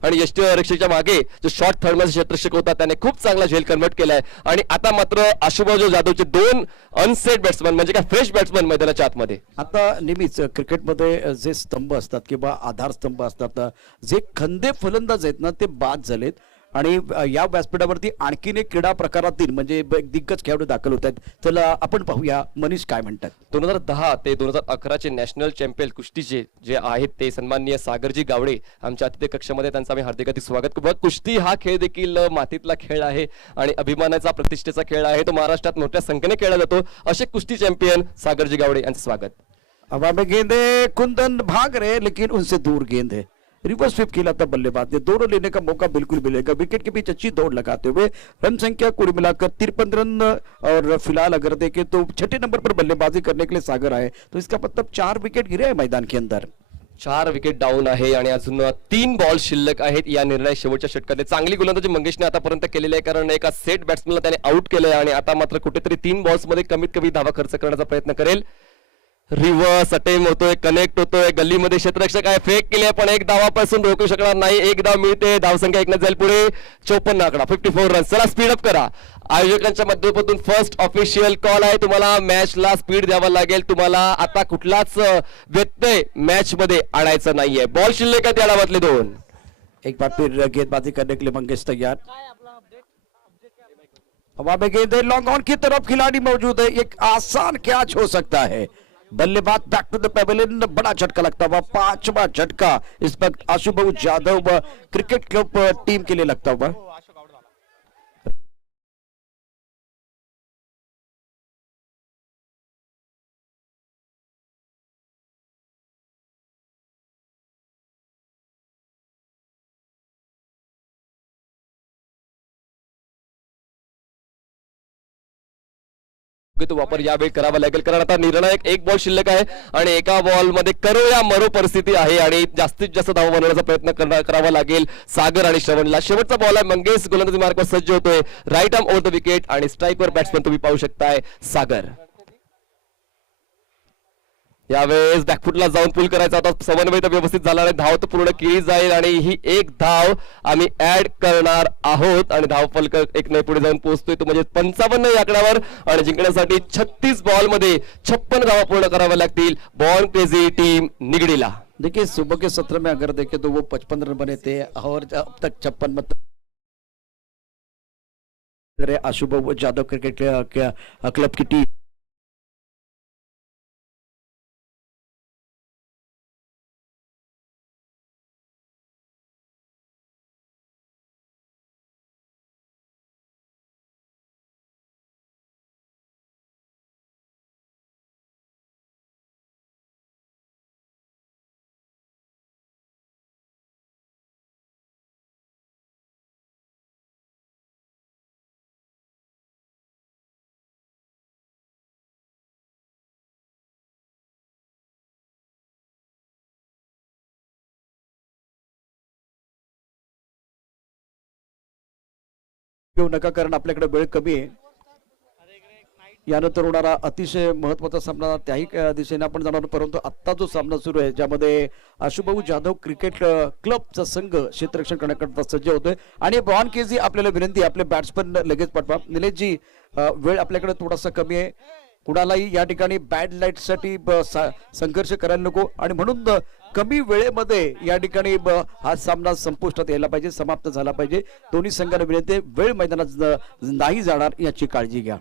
आणि यष्टी रक्षकाच्या मागे जो शॉर्ट थर्ड मध्ये क्षेत्ररक्षक होता त्याने खूप चांगला झेल कन्वर्ट केलाय. आणि आता मात्र आशुभाऊ जाधवचे 2 अनसेट बॅट्समन म्हणजे काय फ्रेश बॅट्समन मैदानाच्या आतमध्ये. आता नेहमीच क्रिकेटमध्ये जे स्तंभ असतात किंवा आधारस्तंभ असतात, जे खंदे फलंदाज आहेत ना ते बाद झालेत. आणि या व्यासपीठावरती आणखीन एक क्रीडा प्रकारातील म्हणजे दिग्गज खेळाडू दाखल होत आहेत. चला आपण पाहूया मनीष काय म्हणतात. 2010 ते 2011 चे नॅशनल चॅम्पियन कुस्तीचे जे आहेत ते सन्माननीय सागरजी गावडे आमच्या अतिथी कक्षामध्ये, त्यांचं आम्ही हार्दिक स्वागत करतो. कुस्ती हा खेळ देखील मातीतला खेळ आहे आणि अभिमानाचा प्रतिष्ठेचा खेळ आहे. तो महाराष्ट्रात मोठ्या संख्येने खेळला जातो. असे कुस्ती चॅम्पियन सागरजी गावडे यांचं स्वागत. हवा में गेंदे, कुंदन भाग रहे लेकिन उनसे दूर गेंद है. रिवर्स स्वीप खेला था बल्लेबाज ने. दोनों लेने का मौका बिल्कुल मिलेगा. विकेट के बीच अच्छी दौड़ लगाते हुए रन संख्या कुल मिलाकर 53 रन. और फिलहाल अगर देखें तो 6 नंबर पर बल्लेबाजी करने के लिए सागर आए, तो इसका मतलब 4 विकेट गिरे हैं मैदान के अंदर. 4 विकेट डाऊन आहे आणि अजून 3 बॉल शिल्लक आहेत. या निर्णय शेवटच्या षटकात चांगली गोलंदाजी मंगेशने आतापर्यंत केलेली आहे, कारण एका सेट बॅट्समनला त्याने आउट केलंय आणि आता मात्र कुठेतरी 3 बॉल्स मध्ये कमीत कमी धावा खर्च करण्याचा प्रयत्न करेल. रिव्हर्स अटेम्प्ट होतोय, कनेक्ट होतोय. गल्लीमध्ये क्षेत्ररक्षक आहे, फेक केले पण एक धावापासून रोखू शकणार नाही. एक धाव मिळते. धावसंख्या 1 जाईल पुढे. 54 आकडा, 54 रन. चला स्पीड अप करा. आयोजकांच्या माध्यमातून फर्स्ट ऑफिशियल कॉल आहे. तुम्हाला मॅचला स्पीड द्यावा लागेल. तुम्हाला आता कुठलाच व्यत्यय मॅच मध्ये आणायचा नाहीये. बॉल शिल्लक आहे त्या डावातले 2. एक बार फिर गेंदबाजी करने के लिए मंगेश तैयार. हवा में गेंद, लॉन्ग ऑन की तरफ खिलाड़ी मौजूद है. एक आसान कैच हो सकता है. बल्लेबाज बैक टू द पेविलियन. बड़ा झटका लगता हुआ, 5वां झटका इस वक्त आशुभाऊ जाधव क्रिकेट क्लब टीम के लिए लगता हुआ. तो वापर यावेळी करावा लागेल, कारण आता निर्णायक एक बॉल शिल्लक आहे आणि एका बॉल मध्ये करो या मरो परिस्थिती आहे आणि जास्तीत जास्त धावा बनवण्याचा प्रयत्न करावा लागेल सागर आणि श्रवणला. शेवटचा बॉल आहे, मंगेश गोलंदाजी मार्गावर सज्ज होतोय, right arm over the wicket आणि स्ट्राईकवर बॅट्समन तुम्ही पाहू शकताय सागर. यावेळेस बॅकफुटला जाऊन पुल करायचा होता, समन्वय तर व्यवस्थित झाला नाही, धाव तर पूर्ण केली जाईल आणि ही एक धाव आम्ही ऍड करणार आहोत आणि धाव फलक एक नाही पुढे जाऊन पोहोचतोय, तो म्हणजे 55 या आकड्यावर आणि जिंकण्यासाठी 36 बॉल मध्ये 56 धावा पूर्ण कराव्या लागतील बॉर्न क्रेझी टीम निगडीला. देखिए सुबह के सत्र में अगर देखें तो वो 55 रन बने थे और अब तक 56 आशुभाऊ जादव क्रिकेट क्लब की टीम घेऊ नका, कारण आपल्याकडे वेळ कमी आहे. यानंतर होणारा अतिशय महत्वाचा सामना त्याही दिशेने आपण जाणार, परंतु आत्ता जो सामना सुरू आहे ज्यामध्ये आशुभाऊ जाधव क्रिकेट क्लबचा संघ क्षेत्ररक्षण करण्याकरता सज्ज होतोय आणि ब्रॉन केजी आपल्याला विनंती, आपले बॅट्समन लगेच पाठवा. निलेशजी वेळ आपल्याकडे थोडासा कमी आहे, कुणालाही या ठिकाणी बॅड लाईट साठी संघर्ष करायला नको आणि म्हणून कमी वेळेमध्ये या ठिकाणी हा सामना संपुष्टात यायला पाहिजे, समाप्त झाला पाहिजे. दोन्ही संघांना विनंती, वेळ मैदानात नाही जाणार याची काळजी घ्या.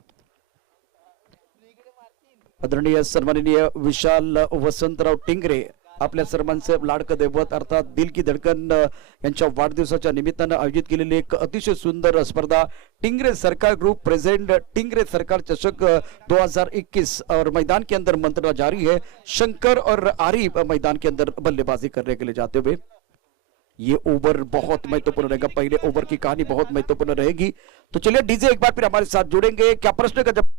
आदरणीय सन्माननीय विशाल वसंतराव टिंगरे आपल्या सर्वांचे लाडकं दैवत अर्थात दिल की धडकन यांच्या वाढदिवसाच्या निमित्तानं आयोजित केलेली एक अतिशय सुंदर स्पर्धा टिंगरे सरकार ग्रुप प्रेजेंट टिंगरे सरकार चषक 2021 और मैदान के अंदर मंत्रणा जारी है. शंकर और आरिफ मैदान के अंदर बल्लेबाजी करने के लिए जाते हुए ये ओवर बहुत महत्वपूर्ण रहेगा, पहले ओवर की कहानी बहुत महत्वपूर्ण रहेगी. तो चलिए डीजे एक बार फिर हमारे साथ जुड़ेंगे. क्या प्रश्न का जब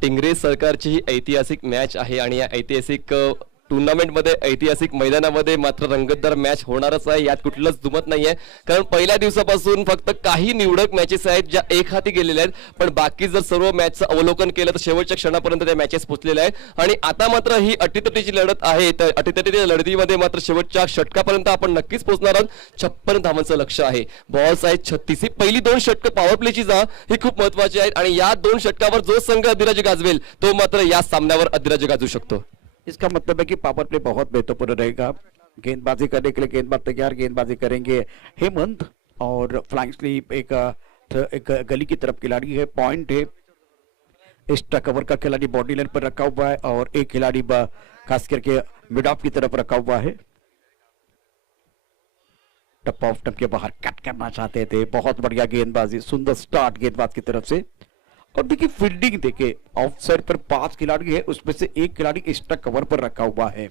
टिंगरे सरकारची ही ऐतिहासिक मॅच आहे आणि या ऐतिहासिक टुर्नामेंट मध्ये ऐतिहासिक मैदानामध्ये मात्र रंगतदार मॅच होणारच आहे, यात कुठलंच दुमत नाहीये. कारण पहिल्या दिवसापासून फक्त काही निवडक मॅचेस आहेत ज्या एक हाती गेलेल्या आहेत, पण बाकी जर सर्व मॅचचं अवलोकन केलं तर शेवटच्या क्षणापर्यंत त्या मॅचेस पोहोचलेल्या आहेत आणि आता मात्र ही अटीतटीची लढत आहे. तर अटीतटीच्या लढतीमध्ये मात्र शेवटच्या षटकापर्यंत आपण नक्कीच पोहोचणार आहोत. 56 धावांचं लक्ष आहे, बॉल्स आहेत 36. ही पहिली 2 षटकं पॉवर प्लेची जा ही खूप महत्वाची आहेत आणि या 2 षटकावर जो संघ अधिराज्य गाजवेल तो मात्र या सामन्यावर अधिराज्य गाजू शकतो. इसका मतलब है कि पावर प्ले बहुत महत्वपूर्ण रहेगा. गेंदबाजी करने के लिए गेंदबाज तैयार, गेंदबाजी करेंगे हेमंत और फ्लाइंग स्लीप एक गली की तरफ खिलाड़ी है, पॉइंट है. एक्स्ट्रा कवर का खिलाड़ी बॉडी लाइन पर रखा हुआ है और एक खिलाड़ी खास करके मिड ऑफ की तरफ रखा हुआ है. टप ऑफ टप के बाहर कट करना चाहते थे, बहुत बढ़िया गेंदबाजी, सुंदर स्टार्ट गेंदबाज की तरफ से. और देखिए फील्डिंग देखिए, ऑफ साइड पर 5 खिलाड़ी है, उसमें से एक खिलाड़ी एक्स्ट्रा कवर पर रखा हुआ है.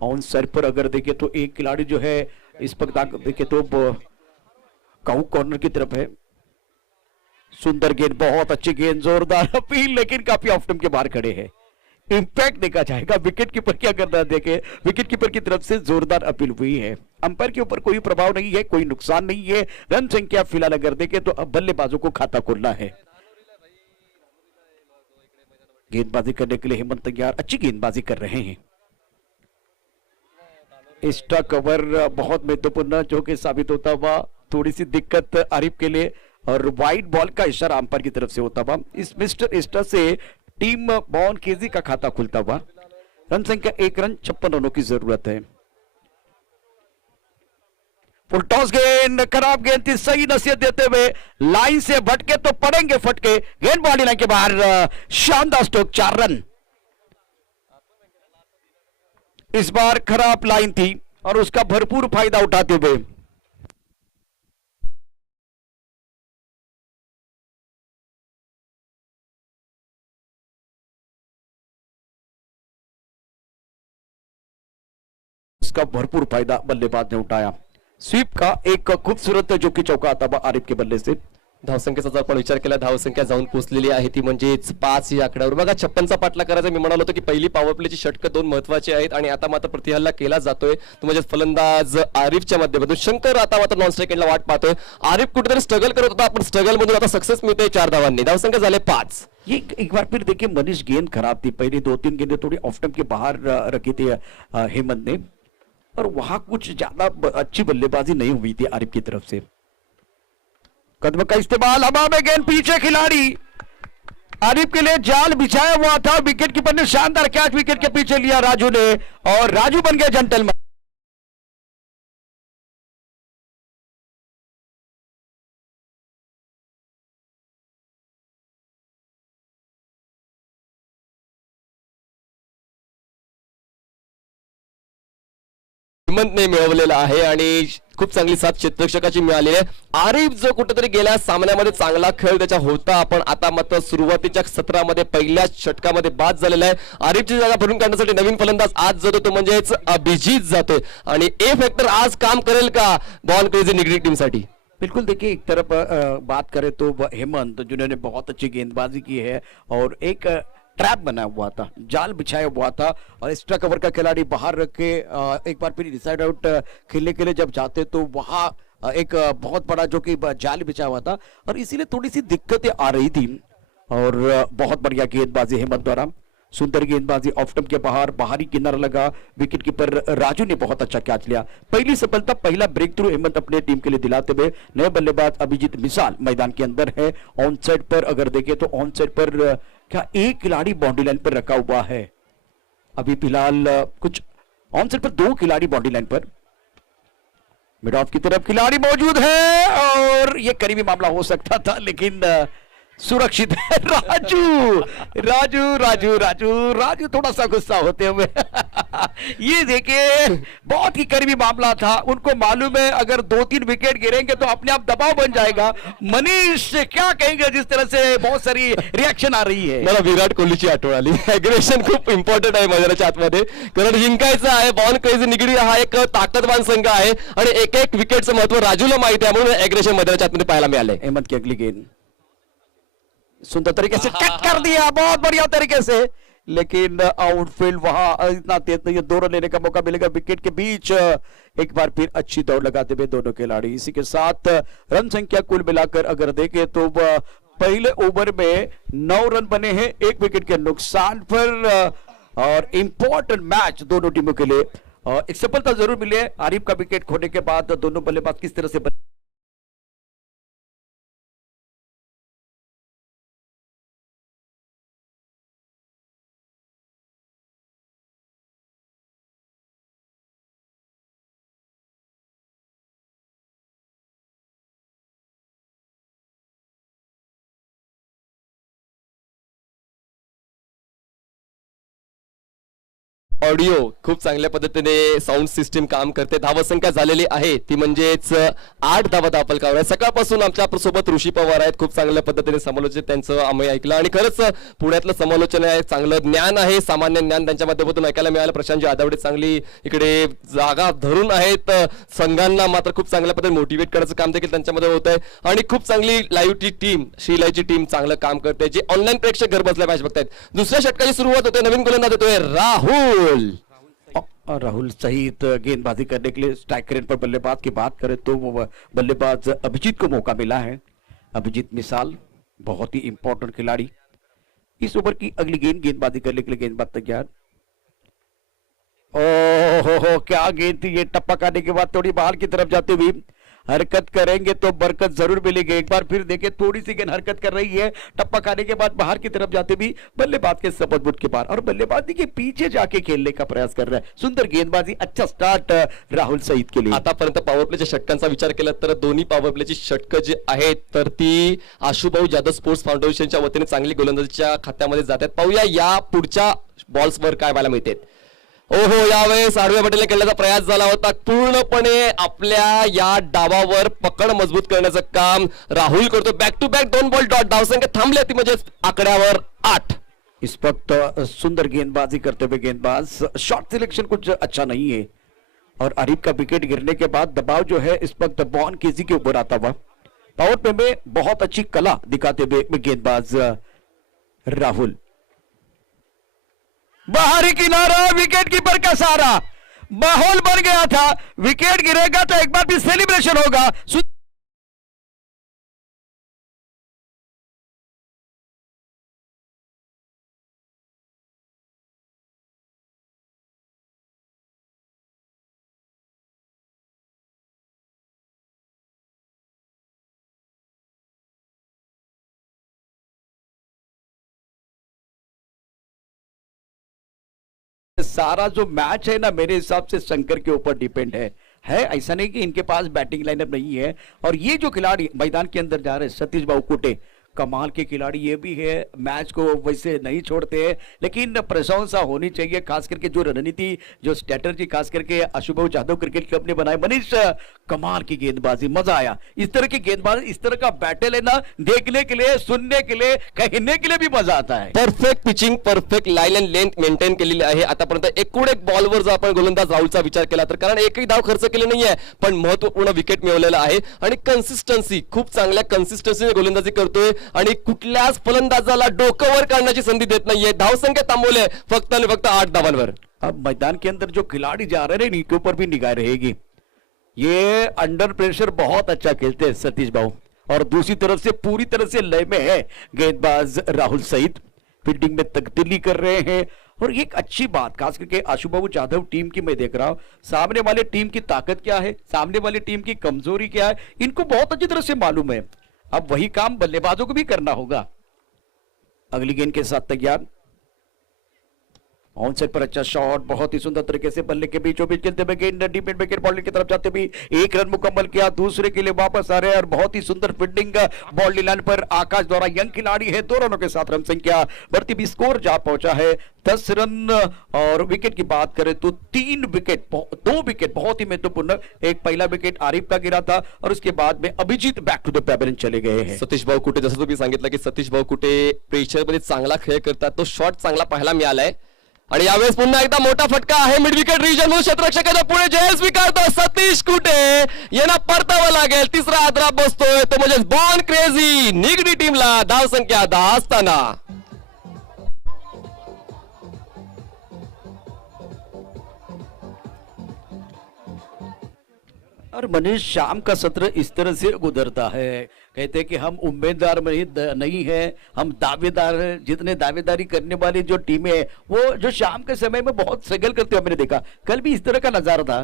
ऑन साइड पर अगर देखें तो एक खिलाड़ी जो है इस पर देखिए तो काउ कॉर्नर की तरफ है. सुंदर गेंद, बहुत अच्छी गेंद, जोरदार अपील, लेकिन काफी ऑफ टर्म के बाहर खड़े हैं. इम्पैक्ट देखा जाएगा। विकेट कीपर की अगर देखें, विकेट कीपर की तरफ से जोरदार अपील हुई है। अंपायर के ऊपर कोई प्रभाव नहीं है, कोई नुकसान नहीं है। रन संख्या फिलहाल अगर देखें तो अब बल्लेबाजों को खाता खोलना है। गेंदबाजी करने के लिए हेमंत तैयार, अच्छी गेंदबाजी कर रहे हैं। एक्स्ट्रा कवर बहुत महत्वपूर्ण जो कि साबित होता हुआ, थोड़ी सी दिक्कत आरिफ के लिए, और वाइट बॉल का इशारा अंपायर की तरफ से होता हुआ इस मिस्टर एक्स्ट्रा से टीम बॉन केजी का खाता खुलता हुआ। रन संख्या 1 रन, 56 रनों की जरूरत है। फुल टॉस गेंद, खराब गेंद थी, सही नसीहत देते हुए लाइन से भटके तो पड़ेंगे फटके। गेंद बॉडी लाइन के बाहर, शानदार स्ट्रोक, 4 रन। इस बार खराब लाइन थी और उसका भरपूर फायदा उठाते हुए उसका भरपूर फायदा बल्लेबाज ने उठाया। स्वीप का एक खूबसूरत जो की चौका आता हुआ आरिफ के बल्ले से। धावसंख्येचा जर आपण विचार केला, धावसंख्या जाऊन पोहोचलेली आहे ती म्हणजेच 5 या आकड्यावर बघा. 56चा पाठला करायचा. मी म्हणालो होतो की पहिली पॉवर प्लेची षटकं 2 महत्वाची आहेत आणि आता मात्र प्रतिहल्ला केला जातोय तो म्हणजे फलंदाज आरिफच्या माध्यमातून. शंकर आता मात्र नॉन स्ट्राईक एंडला वाट पाहतोय. आरिफ कुठेतरी स्ट्रगल करत होता, पण स्ट्रगल मधून आता सक्सेस मिळते 4 धावांनी. धावसंख्या झाले 5. ये एक बार फिर देखिए, मनीष गेंद खराब थी, पहले 2-3 गेंदें थोड़ी ऑफ स्टंप के बाहर रखी थी हेमंत ने, और वहां कुछ ज्यादा अच्छी बल्लेबाजी नहीं हुई थी आरिफ की तरफ से। कदम का इस्तेमाल, हवा में गेंद, पीछे खिलाड़ी, आरिफ के लिए जाल बिछाया हुआ था। विकेट कीपर ने शानदार कैच विकेट के पीछे लिया राजू ने, और राजू बन गया जेंटलमैन। हेमंतने मिळवलेला आहे आणि खूप चांगली साथ क्षेत्ररक्षकाची मिळालेली आहे. आरिफ जो कुठेतरी गेल्या सामन्यामध्ये चांगला खेळ त्याचा होता, पण आता मात्र सुरुवातीच्या सत्रामध्ये पहिल्या षटकामध्ये बाद झालेला आहे. आरिफची जागा भरून काढण्यासाठी नवीन फलंदाज आज जातो तो म्हणजेच अभिजित जातोय. आणि ए फॅक्टर आज काम करेल का बॉल क्रेझी निगडी टीमसाठी? बिल्कुल, देखिए एक तरफ बात करें तो हेमंत जिन्होंने बहुत अच्छी गेंदबाजी की है, और एक ट्रैप बना हुआ था, जाल बिछाया हुआ था, और एक्स्ट्रा कवर का खिलाड़ी बाहर रख के एक बार फिर डिसाइड आउट खेलने के लिए जब जाते तो वहां एक बहुत बड़ा जो कि जाल बिछा हुआ था, और इसीलिए थोड़ी सी दिक्कतें आ रही थी। और बहुत बढ़िया गेंदबाजी हेमंत द्वारा, सुंदर गेंदबाजी, ऑफ स्टंप के बाहर, बाहरी किनारा लगा, विकेट कीपर राजू ने बहुत अच्छा कैच लिया। पहली सफलता, पहला ब्रेक थ्रू हेमंत अपने टीम के लिए दिलाते हुए नए बल्लेबाज अभिजीत मिसाल मैदान के अंदर है। ऑन साइड पर अगर देखें तो ऑन साइड पर क्या एक खिलाड़ी बाउंड्री लाइन पर रखा हुआ है? अभी फिलहाल कुछ ऑन साइड पर 2 खिलाड़ी बाउंड्री लाइन पर, मिड ऑफ की तरफ खिलाड़ी मौजूद है, और यह करीबी मामला हो सकता था, लेकिन सुरक्षित है। राजू राजू राजू राजू राजू थोड़ा सा गुस्सा होते हुए ये देखिए, बहुत ही करीबी मामला था। उनको मालूम है अगर 2-3 विकेट गिरेंगे तो अपने आप दबाव बन जाएगा। मनीष क्या कहेंगे, जिस तरह से बहुत सारी रिएक्शन आ रही है? मला विराट कोहलीची आठवण आली. अग्रेशन खूप इम्पॉर्टंट आहे मैदानाच्या आतमध्ये, कारण जिंकायचं आहे. बॉल क्रेझी निगडी हा एक ताकदवान संघ आहे आणि एक एक विकेटचं महत्व राजूला माहिती आहे, म्हणून अग्रेशन मैदानाच्या आतमध्ये पाहायला मिळाले. हेमंत की अगली गेंद सुंदर तरीके से कट कर दिया, बहुत बढ़िया तरीके से, लेकिन आउटफील्ड वहां इतना तेज नहीं है। 2 रन लेने का मौका मिलेगा विकेट के बीच। एक बार फिर अच्छी दौड़ लगाते हुए दोनों खिलाड़ी। इसी के साथ रन संख्या कुल मिलाकर अगर देखें तो पहले ओवर में 9 रन बने हैं, 1 विकेट के नुकसान पर, और इंपॉर्टेंट मैच दोनों टीमों के लिए। एक सफलता जरूर मिली है। आरिफ का विकेट खोने के बाद दोनों बल्लेबाज किस तरह से ऑडिओ खूप चांगल्या पद्धतीने साऊंड सिस्टीम काम करते. धावसंख्या झालेली आहे ती म्हणजेच 8 धावा फलकावर आहे. सकाळपासून आमच्या सोबत ऋषी पवार आहेत. खूप चांगल्या पद्धतीने समालोचन त्यांचं आम्ही ऐकलं आणि खरंच पुण्यातलं समालोचन आहे, चांगलं ज्ञान आहे, सामान्य ज्ञान त्यांच्या माध्यमातून ऐकायला मिळालं. प्रशांतजी आदावडे चांगली इकडे जागा धरून आहेत. संघांना मात्र खूप चांगल्या पद्धतीने मोटिवेट करण्याचं काम देखील त्यांच्यामध्ये होत आहे आणि खूप चांगली लाईव्हची टीम, श्रीलाईची टीम चांगलं काम करते. जे ऑनलाईन प्रेक्षक घर बसल्या मॅच बघतायत. दुसऱ्या षटकाची सुरुवात होते. नवीन गोलंदाज येतोय राहुल. राहुल सहित गेंदबाजी करने के लिए स्ट्राइक रेट पर बल्लेबाज की बात करें तो वो बल्लेबाज अभिजीत को मौका मिला है. अभिजीत मिसाल बहुत ही इंपॉर्टेंट खिलाड़ी. इस ओवर की अगली गेंदबाजी करने के लिए गेंदबाज तैयार. हो क्या गेंद थी ये. टप्पा खाने के बाद थोड़ी बाहर की तरफ जाते हुए हरकत करेंगे तो बरकत जरूर मिलेगी. एक बार फिर देखें थोड़ी सी गेंद हरकत कर रही है. टप्पा खाने के बाद बाहर की तरफ जाते भी बल्लेबाज के सपत बुट के पार और बल्लेबाजी के पीछे जाके खेलने का प्रयास कर रहा है. सुंदर गेंदबाजी, अच्छा स्टार्ट राहुल सईद के लिए. आतापर्यंत पॉवर प्लेच्या षटकांचा विचार केला तर दोन्ही पॉवर प्लेची षटकं जी आहेत तर ती आशुभाऊ जाधव स्पोर्ट्स फाउंडेशनच्या वतीने चांगली गोलंदाजीच्या खात्यामध्ये जातात. पाहूया या पुढच्या बॉल्सवर काय पाहायला मिळते. ओहो, यावेळेस आडव्या पटेल खेळण्याचा प्रयास झाला होता. पूर्णपणे आपल्या या डावावर पकड मजबूत करण्याचं काम राहुल करतो. Back to back 2 ball dot. धावसंख्या थांबली ती म्हणजे आकड्यावर 8. इस वक्त सुंदर गेंदबाजी करते हुए गेंदबाज. शॉट सिलेक्शन कुछ अच्छा नहीं है और अरीब का विकेट गिरने के बाद दबाव जो है इस वक्त बॉन केजी के ऊपर आता हुआ. पावर प्ले में बहुत अच्छी कला दिखाते हुए गेंदबाज राहुल. बाहरी किनारा, विकेट कीपर का सहारा. माहौल बन गया था. विकेट गिरेगा तो एक बार भी सेलिब्रेशन होगा. सारा जो मैच है ना मेरे हिसाब से शंकर के ऊपर डिपेंड है. ऐसा नहीं कि इनके पास बैटिंग लाइनअप नहीं है. और ये जो खिलाड़ी मैदान के अंदर जा रहे हैं सतीश बाबू कुटे, कमाल के खिलाड़ी ये भी है. मैच को वैसे नहीं छोड़ते हैं लेकिन प्रशंसा होनी चाहिए. खास करके जो रणनीति, जो स्ट्रेटजी खास करके आशुभाऊ जाधव क्रिकेट क्लब ने बनाए. मनीष, कमाल की गेंदबाजी, मजा आया. इस तरह की गेंदबाजी, इस तरह का बैटल है ना, देखने के लिए, सुनने के लिए, कहने के लिए भी मजा आता है. Perfect pitching, perfect line and length maintain केलेली आहे. आतापर्यंत एकूण एक बॉलवर जर आपण गोलंदाज राहुलचा विचार केला तर, कारण एकही धाव खर्च केले नाहीये पण महत्वपूर्ण विकेट मिळवलेला आहे आणि कन्सिस्टन्सी, खूप चांगल्या कन्सिस्टन्सीने गोलंदाजी करतोय आणि कुठल्याच फलंदाजाला डोकं वर काढण्याची संधी देत नाहीये. धावसंख्या थांबवले फक्त आणि फक्त 8 धावांवर. अब मैदान के अंदर जो खिलाड़ी जा रहे हैं इनके ऊपर भी निगाह रहेगी. ये अंडर प्रेशर बहुत अच्छा खेलते हैं सतीश बाबू. और दूसरी तरफ से पूरी तरह से लय में है गेंदबाज राहुल सईद. फील्डिंग में तब्दीली कर रहे हैं और एक अच्छी बात खास करके आशुबाबू जाधव टीम की मैं देख रहा हूं. सामने वाले टीम की ताकत क्या है, सामने वाली टीम की कमजोरी क्या है, इनको बहुत अच्छी तरह से मालूम है. अब वही काम बल्लेबाजों को भी करना होगा. अगली गेंद के साथ तैयार. ऑन साइड पर अच्छा शॉट, बहुत ही सुंदर तरीके से बल्ले के बीचों बीच खेलते हुए गेंद डीप मिड विकेट बॉलिंग की तरफ जाते भी 1 रन मुकम्मल किया. दूसरे के लिए वापस आ रहे हैं और बहुत ही सुंदर फील्डिंग बॉल लाइन पर आकाश द्वारा. यंग खिलाड़ी है, 2 रनों के साथ रन संख्या बढ़ती भी, स्कोर जा पहुंचा है 10 रन. और विकेट की बात करें तो 2 विकेट बहुत ही महत्वपूर्ण. एक पहला विकेट आरिफ का गिरा था और उसके बाद में अभिजीत बॅक टू द पेबरेंज चले गए हैं. सतीश भाऊ कुटे, जसं तुम्ही सांगितलं की सतीश भाऊ कुटे प्रेशर मध्ये चांगला खेळ करतात. तो शॉट चांगला पाहायला मिळालाय आणि यावेळेस पुन्हा एकदा मोठा फटका आहे मिड विकेट रिजन म्हणून क्षेत्ररक्षकाच्या पुढे जय स्वीकारतो सतीश कुटे. यांना परतावं लागेल. तिसरा आदरा बसतोय तो म्हणजे बॉर्न क्रेझी. निगडी टीमला धाव संख्या 10 असताना और मनीष, शाम का सत्र इस तरह से गुजरता है. कहते हैं कि हम उम्मीदवार नहीं है, हम दावेदार हैं. जितने दावेदारी करने वाली जो टीमें हैं वो जो शाम के समय में बहुत स्ट्रगल करते हुए मैंने देखा. कल भी इस तरह का नजारा था.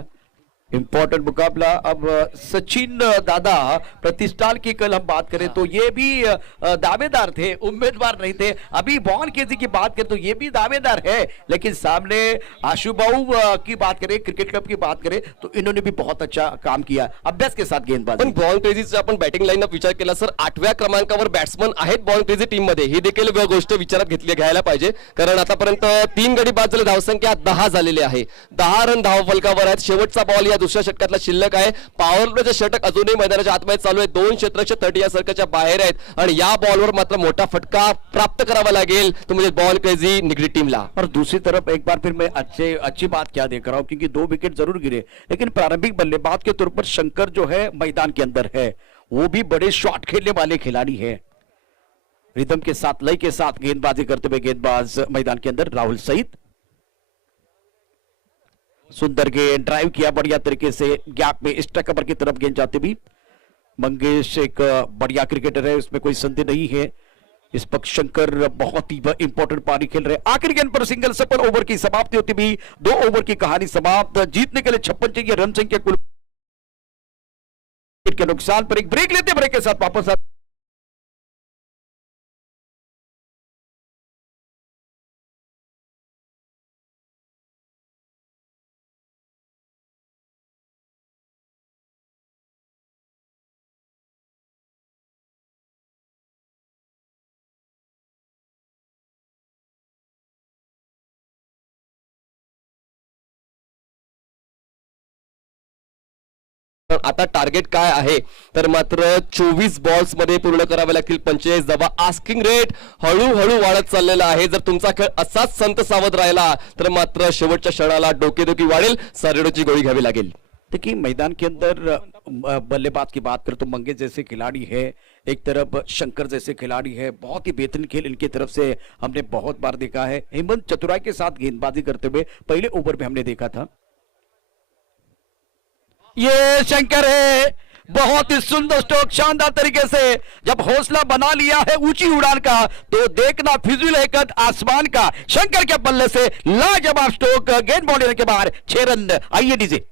इंपॉर्टेंट मुकाबला। अब सचिन दादा प्रतिष्ठान की कल हम बात करें तो ये भी दावेदार थे, उम्मीदवार नहीं थे। अभी बॉन केजी की बात करें तो ये भी दावेदार है, लेकिन सामने आशुबाऊ की बात करें, क्रिकेट क्लब की बात करें तो इन्होंने भी बहुत अच्छा काम किया अभ्यास के साथ गेंदबाजी। पण बॉल क्रेझीचा आपण बॅटिंग लाईनअप विचार केला सर, 8व्या क्रमांकावर बॅट्समन आहेत बॉल क्रेझी टीम मध्ये, ही देखील गोष्ट विचारात घ्यायला पाहिजे, कारण आतापर्यंत 3 गडी बाद झाले, धावसंख्या 10 झालेली आहे, 10 रन धाव फलकावर आहेत। शेवटचा बॉल या दुसऱ्या षटकातला शिल्लक आहे। पॉवर प्लेचे षटक अजूनही मैदानाच्या आतमध्ये चालू आहे, 2 क्षेत्ररक्षक 30 या सर्कलच्या बाहेर आहेत आणि या बॉलवर मात्र मोठा फटका प्राप्त करावा लागेल तो म्हणजे बॉल क्रेझी निगडी टीमला। और दूसरी तरफ एक बार फिर मैं अच्छी बात क्या देख रहा हूं, क्योंकि 2 विकेट जरूर गिरे, लेकिन प्रारंभिक बल्लेबाज के तौर पर शंकर जो है मैदान के अंदर है, वो भी बड़े शॉट खेलने वाले खिलाड़ी है। रिदम के साथ, लय के साथ गेंदबाजी करते हुए गेंदबाज मैदान के अंदर राहुल सईद, सुंदर गेंद ड्राइव किया बढ़िया तरीके से, गैप में स्ट्राइक कवर की तरफ गेंद जाते भी। मंगेश एक बढ़िया क्रिकेटर है, उसमें कोई संदेह नहीं है। इस पक्ष शंकर बहुत ही इंपॉर्टेंट पारी खेल रहे। आखिरी गेंद पर सिंगल सफल, ओवर की समाप्ति होती भी 2 ओवर की कहानी समाप्त। जीतने के लिए 56 चाहिए, रन संख्या कुल के नुकसान पर एक ब्रेक लेते, ब्रेक के साथ वापस आते। आता टार्गेट काय आहे तर मात्र 24 बॉल्स मध्ये पूर्ण करावे लागतील 45 धावा। आस्किंग रेट हळूहळू वाढत चाललेला आहे, जर तुमचा खेळ असाच संत सावध राहिला तर मात्र शेवटच्या क्षणाला डोकेदुखी वाढेल, सारेडोची गोळी घ्यावी लागेल। देखिए मैदान के अंदर बल्लेबाज की बात करें तो मंगेश जैसे खिलाड़ी है, एक तरफ शंकर जैसे खिलाड़ी है, बहुत ही बेहतरीन खेल इनकी तरफ से हमने बहुत बार देखा है। हेमंत चतुराई के साथ गेंदबाजी करते हुए पहले ओवर में हमने देखा था। ये शंकर है, बहुत ही सुंदर स्ट्रोक, शानदार तरीके से जब हौसला बना लिया है ऊंची उड़ान का तो देखना फिजूल है कद आसमान का। शंकर के बल्ले से लाजवाब स्ट्रोक, गेंद बाउंड्री के बाहर 6 रन। आइए डीजे।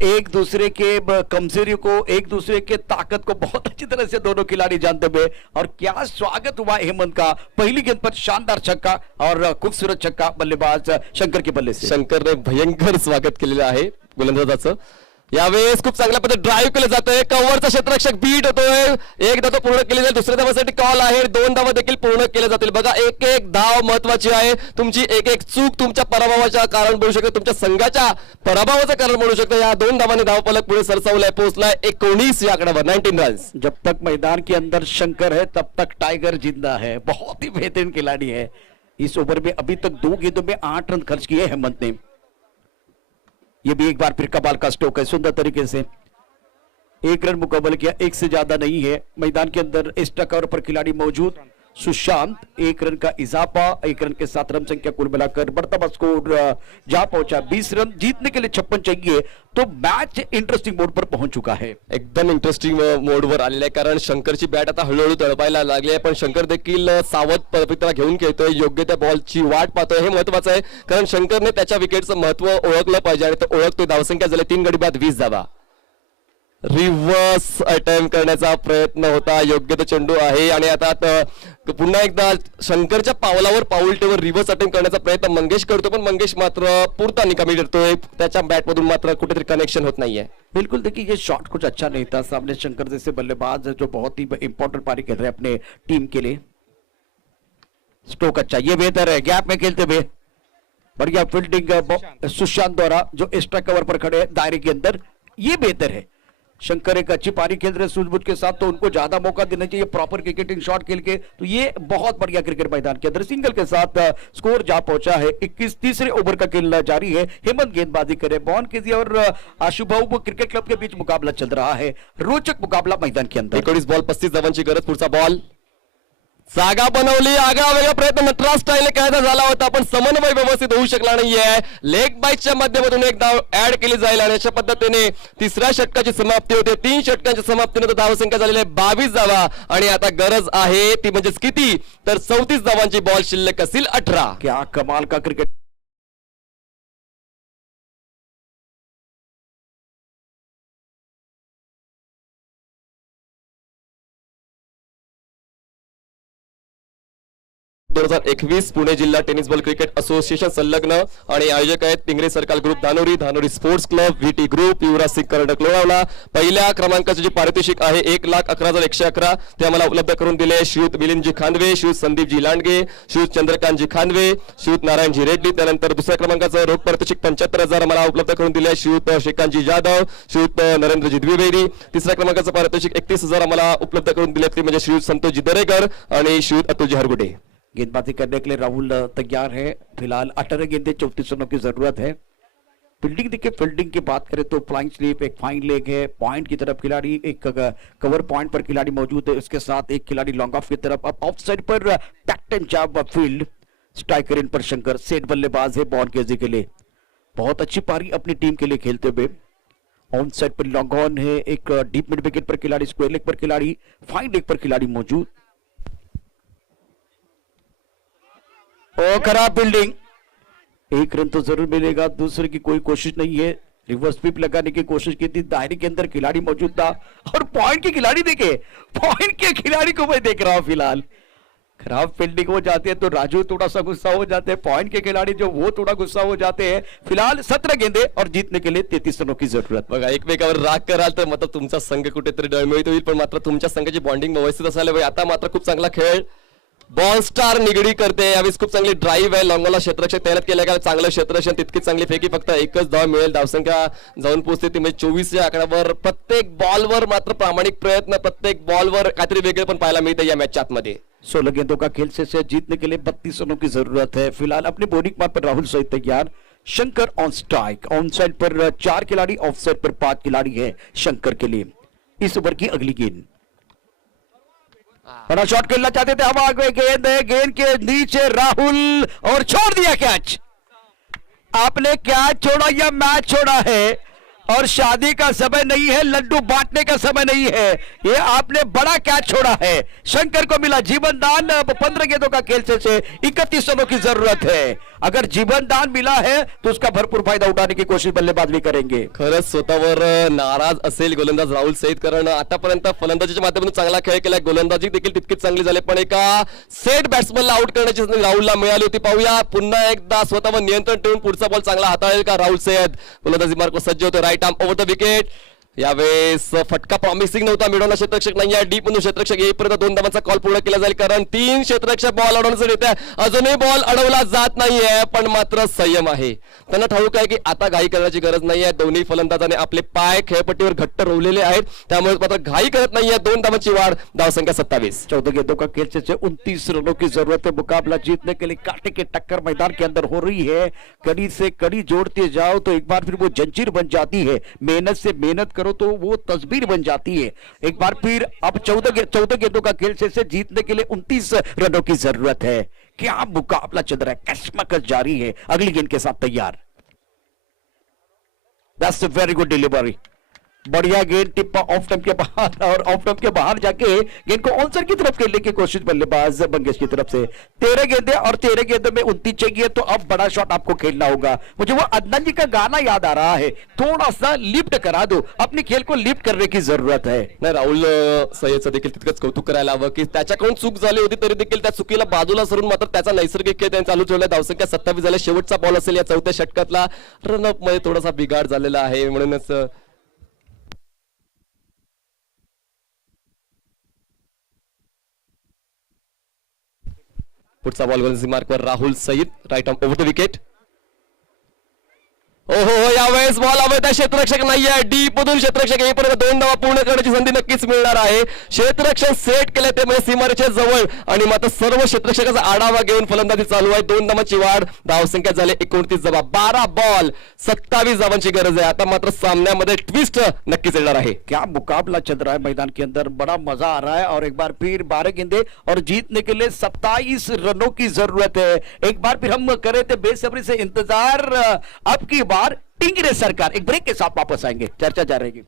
एक दूसरे के कमजोरी को, एक दूसरे के ताकत को बहुत अच्छी तरह से दोनों खिलाड़ी जानते हुए, और क्या स्वागत हुआ हेमंत का। पहली गेंद पर शानदार छक्का और खूबसूरत छक्का बल्लेबाज शंकर के बल्ले से। शंकरने भयंकर स्वागत केलेलं आहे गोलंदाजाचं। यावेळेस खूप चांगल्या पद्धतीने ड्राईव्ह केलं जातंय, कव्हरचा क्षेत्ररक्षक बीट होतोय, एकदा तो पूर्ण केली जाईल, दुसऱ्या धावासाठी कॉल आहे, 2 धावा देखील पूर्ण केल्या जातील। बघा एक एक धाव महत्वाची आहे, तुमची एक एक चूक तुमच्या पराभवाचं कारण बनू शकते, तुमच्या संघाच्या पराभवाचं कारण बनू शकतं। या 2 धावांनी धावफलक पुढे सरसावलाय, पोहोचलाय 19 या आकड्यावर, 19 रन्स। जब तक मैदान के अंदर शंकर है तब तक टाइगर जिंदा है, बहुत ही बेहतरीन खिलाड़ी है। इस ओवर में अभी तक 2 गेंदों में 8 रन खर्च किए हेमंत ने। ये भी एक बार फिर कमाल का स्ट्रोक है, सुंदर तरीके से 1 रन मुकम्मल किया, 1 से ज्यादा नहीं है। मैदान के अंदर एक्स्ट्रा कवर पर खिलाड़ी मौजूद, सुशांत 1 रन का इजाफा, 1 रन के साथ रन संख्या कुल मिलाकर बढ़ता स्कोर जा पहुंचा 20 रन। जीतने के लिए 56 चाहिए, तो मैच इंटरेस्टिंग मोड पर पहुंच चुका है। एकदम इंटरेस्टिंग मोडवर आलेला आहे, कारण शंकरची बॅट आता हळूहळू तळपायला लागली आहे, पण शंकर देखील सावध पवित्रा घेऊन खेळतोय, योग्य त्या बॉलची वाट पाहतोय, हे महत्वाचं आहे, कारण शंकरने त्याच्या विकेटचं महत्व ओळखलं पाहिजे आणि तो ओळखतोय। धावसंख्या झाली 3 गडी बाद 20 धावा। रिव्हर्स अटेम्प्ट करण्याचा प्रयत्न होता, योग्य तो चेंडू आहे आणि आता पुन्हा एकदा शंकरच्या पावलावर पाऊल ठेवून रिव्हर्स अटेम्प्ट करण्याचा प्रयत्न मंगेश करतो, पण मंगेश मात्र पुरता निकामी ठरतोय, त्याच्या बॅटमधून मात्र कुठेतरी कनेक्शन होत नाहीये। बिल्कुल, देखिए ये शॉट कुछ अच्छा नहीं था। सामने शंकर जैसे बल्लेबाज है जो बहुत ही इंपॉर्टेंट पारी खेल रहे हैं अपने टीम के लिए। स्ट्रोक अच्छा, ये बेहतर है, गैप में खेलते हुए बढ़िया फील्डिंग सुशांत द्वारा जो एक्स्ट्रा कवर पर खड़े हैं दायरे के अंदर, ये बेहतर है। शंकर एक अच्छी पारी खेल रहे सूझबूझ के साथ, तो उनको ज्यादा मौका देना चाहिए प्रॉपर क्रिकेटिंग शॉट खेल के। तो ये बहुत बढ़िया क्रिकेट मैदान के अंदर सिंगल के साथ स्कोर जा पहुंचा है। 21 तीसरे ओवर का खेल जारी है, हेमंत गेंदबाजी करे, बॉन केजी और आशुबाऊ क्रिकेट क्लब के बीच मुकाबला चल रहा है, रोचक मुकाबला मैदान के अंदर। 19 बॉल 35 धावांची गरज, पुढचा बॉल जागा बनवली, आगळावेगळा प्रयत्न नटराज स्टाईलने करायचा झाला होता, पण समन्वय व्यवस्थित होऊ शकला नाहीये. लेग बाईटच्या माध्यमातून एक धाव ऍड केली जाईल आणि अशा पद्धतीने तिसऱ्या षटकाची समाप्ती होते. 3 षटकांच्या समाप्तीनंतर धावसंख्या झालेली आहे 22 धावा आणि आता गरज आहे ती म्हणजे किती, तर 34 धावांची. बॉल शिल्लक असतील 18. क्या कमाल का क्रिकेट. दोन 2021 पुणे जिल्हा टेनिस बॉल क्रिकेट असोसिएशन संलग्न आणि आयोजक आहेत Pingale circle group Dhanori, Dhanori sports club, VT group, Yuvraj Singh Karnataka Lonavala. पहिल्या क्रमांकाचे जे पारितोषिक आहे 1,11,111 ते आम्हाला उपलब्ध करून दिले श्रीयुत मिलिंदजी खांदवे, श्रीयुत संदीपजी लांडगे, श्रीयुत चंद्रकांतजी खांदवे, श्रीयुत नारायणजी रेड्डी. त्यानंतर दुसऱ्या क्रमांकाचं रोख पारितोषिक 75,000 आम्हाला उपलब्ध करून दिले श्रीयुत श्रीकांतजी जाधव, श्रीयुत नरेंद्रजी द्विवेदी. तिसऱ्या क्रमांकाचं पारितोषिक 31,000 आम्हाला उपलब्ध करून दिले ते म्हणजे श्रीयुत संतोषजी दरेकर आणि श्रीयुत अतुलजी हरगुडे. गेंदबाजी करने के लिए राहुल तैयार है. फिलहाल 18 गेंदे 34 रनों की जरूरत है. फील्डिंग देखिए, फील्डिंग की बात करें तो फ्लाइंग स्लीप, एक फाइन लेग है, पॉइंट की तरफ खिलाड़ी, एक कवर पॉइंट पर खिलाड़ी मौजूद है, उसके साथ एक खिलाड़ी लॉन्ग ऑफ की तरफ. अब ऑफ साइड पर पैक्ट एंड जॉब फील्ड, स्ट्राइकर इन पर शंकर, सेट बल्लेबाज है बॉलगेजी के लिए. बहुत अच्छी पारी अपनी टीम के लिए खेलते हुए. ऑन साइड पर लॉन्ग ऑन है, एक डीप मिड विकेट पर खिलाड़ी, स्क्वायर लेग पर खिलाड़ी, फाइन लेग पर खिलाड़ी मौजूद. और खराब फील्डिंग. एक रन तो जरूर मिलेगा, दूसरे की कोई कोशिश नहीं है. रिवर्स स्वीप लगाने की कोशिश की थी, दायरे के अंदर खिलाड़ी मौजूद था और पॉइंट के खिलाड़ी देखे, पॉइंट के खिलाड़ी को मैं देख रहा हूं. फिलहाल खराब फील्डिंग हो जाती है तो राजू थोड़ा सा गुस्सा हो जाते हैं, पॉइंट के खिलाड़ी जो वो थोड़ा गुस्सा हो जाते हैं. फिलहाल 17 गेंदे और जीतने के लिए 33 रनों की जरूरत. बघा, एकमेकावर राग कराल तर मात्र तुमचा संघ कुठेतरी डळमळीत होईल, पण मात्र तुमच्या संघाची बॉन्डिंग व्यवस्थित असायला पाहिजे. आता मात्र खूप चांगला खेळ बॉल स्टार निगडी करते. यावेळेस खूप चांगली ड्राईव्ह आहे, लॉंगॉनला क्षेत्ररक्षक तैनात केलं का चांगलं क्षेत्ररक्षण, तितकीच चांगली फेकी, फक्त एकच धाव मिळेल. धावसंख्या जाऊन पोहोचते ती म्हणजे 24 या आकड्यावर. प्रत्येक बॉलवर मात्र प्रामाणिक प्रयत्न, प्रत्येक बॉलवर काहीतरी वेगळे पण पाहायला मिळते या मॅचच्या आतमध्ये. 16 गेंदों का खेल से जीतने के लिए 32 रनों की जरूरत है. फिलहाल अपने बॉलिंग मार्क पर राहुल सहित तैयार. Shankar on strike, on side पर 4 खिलाड़ी, ऑफ साइड पर 5 खिलाड़ी है शंकर के लिए. इस ओवर की अगली गेंद, बड़ा शॉट खेलना चाहते थे, हवा में गेंद है, गेंद के नीचे राहुल और छोड़ दिया कैच. आपने कैच छोड़ा या मैच छोड़ा है, और शादी का समय नहीं है, लड्डू बांटने का समय नहीं है. ये आपने बड़ा कैच छोड़ा है. शंकर को मिला जीवन दान. 15 गेंदों का खेल से 31 रनों की जरूरत है. अगर जीवन दान मिला है तो उसका भरपूर फायदा उठाने की कोशिश बल्लेबाज भी करेंगे. खरंच स्वतःवर नाराज असेल गोलंदाज राहुल सईद, कारण आतापर्यंत फलंदाजीच्या माध्यमातून चांगला खेळ केला, गोलंदाजी देखील तितकीच चांगली झाली, पण एका सेट बॅट्समनला आउट करण्याची संधी राहुलला मिळाली होती. पाहूया पुन्हा एकदा स्वतःवर नियंत्रण ठेवून पुढचा बॉल चांगला हाताळेल का राहुल सय्यद. गोलंदाजी मार्ग सज्ज होतो, right arm over the wicket. यावेळेस फटका प्रॉमिसिंग नव्हता, मिळवणा क्षेत्ररक्षक नाही आहे. डीप मधून क्षेत्ररक्षक येईपर्यंत 2 धावांचा कॉल पूर्ण केला जाईल, कारण 3 क्षेत्ररक्षक बॉल अडवण्यासाठी येत आहे. अजूनही बॉल अडवला जात नाहीये, पण मात्र संयम आहे. त्यांना ठाऊक आहे की आता घाई करण्याची गरज नाहीये. दोन्ही फलंदाजाने आपले पाय खेळपट्टीवर घट्ट रोवलेले आहेत, त्यामुळे मात्र घाई करत नाहीये. 2 धावांची वाढ, धावसंख्या 27. 14 गेंदों का खेल से 29 रनों की जरूरत है. मुकाबला जीतने के लिए कांटे की टक्कर मैदान के अंदर हो रही है. कड़ी से कड़ी जोड़ते जाओ तो एक बार फिर वो जंजीर बन जाती है. मेहनत से मेहनत करो तो वो तस्वीर बन जाती है. एक बार फिर अब 14 गेंदों का खेल से जीतने के लिए 29 रनों की जरूरत है. क्या मुकाबला चल रहा है, कश्मकश जारी है. अगली गेंद के साथ तैयार. That's a very good delivery. बढ़िया गेंद, टिप्पा ऑफ स्टंप के बाहर, और ऑफ स्टंप के बाहर जाके गेंद को ऑन साइड की तरफ खेलने की कोशिश बल्लेबाज बंगेश की तरफ से. 13 गेंदे और 13 गेंदों में 29 चाहिए, तो अब बड़ा शॉट आपको खेलना होगा. मुझे वो अदनान जी का गाना याद आ रहा है, थोड़ा सा लिफ्ट करा दो, अपने खेल को लिफ्ट करने की जरूरत है. नाही, राहुल सय्यदचं देखील तितकंच कौतुक करायला हवं की त्याच्याकडून चूक झाली होती तरी देखील त्या चुकीला बाजूला सरून मात्र त्याचा नैसर्गिक खेळ त्यांनी चालू ठेवला. धावसंख्या 27 झाले. शेवटचा बॉल असेल या 4थ्या षटकातला. रनअप मध्ये थोडासा बिघाड झालेला आहे, म्हणूनच पुढचा बॉल गोलंदाजी मार्कवर Rahul Saeed, right arm over the wicket. ओहो यावेळेस बॉल हवेत, क्षेत्ररक्षक नाहीये, डीप मधून क्षेत्ररक्षक येईपर्यंत 2 धावा पूर्ण करण्याची संधी नक्कीच मिळणार आहे. क्षेत्ररक्षक सेट केले ते म्हणजे सीमारेषेच्या जवळ आणि मात्र सर्व क्षेत्ररक्षकाचा आढावा घेऊन फलंदाजी चालू आहे. 2 धावांची वाढ, धावसंख्या झाली 29 धावा. 12 बॉल 27 धावांची गरज आहे. आता मात्र सामन्यामध्ये ट्विस्ट नक्कीच येणार आहे. क्या मुकाबला चल रहा है मैदान के अंदर, बड़ा मजा आ रहा है और एक बार फिर 12 गेंदे और जीतने के लिए 27 रनों की जरूरत है. एक बार फिर हम करे थे बेसब्री से इंतजार. अब की बार टिंगरे सरकार एक ब्रेक के साथ वापस आएंगे, चर्चा जारी रहेगी.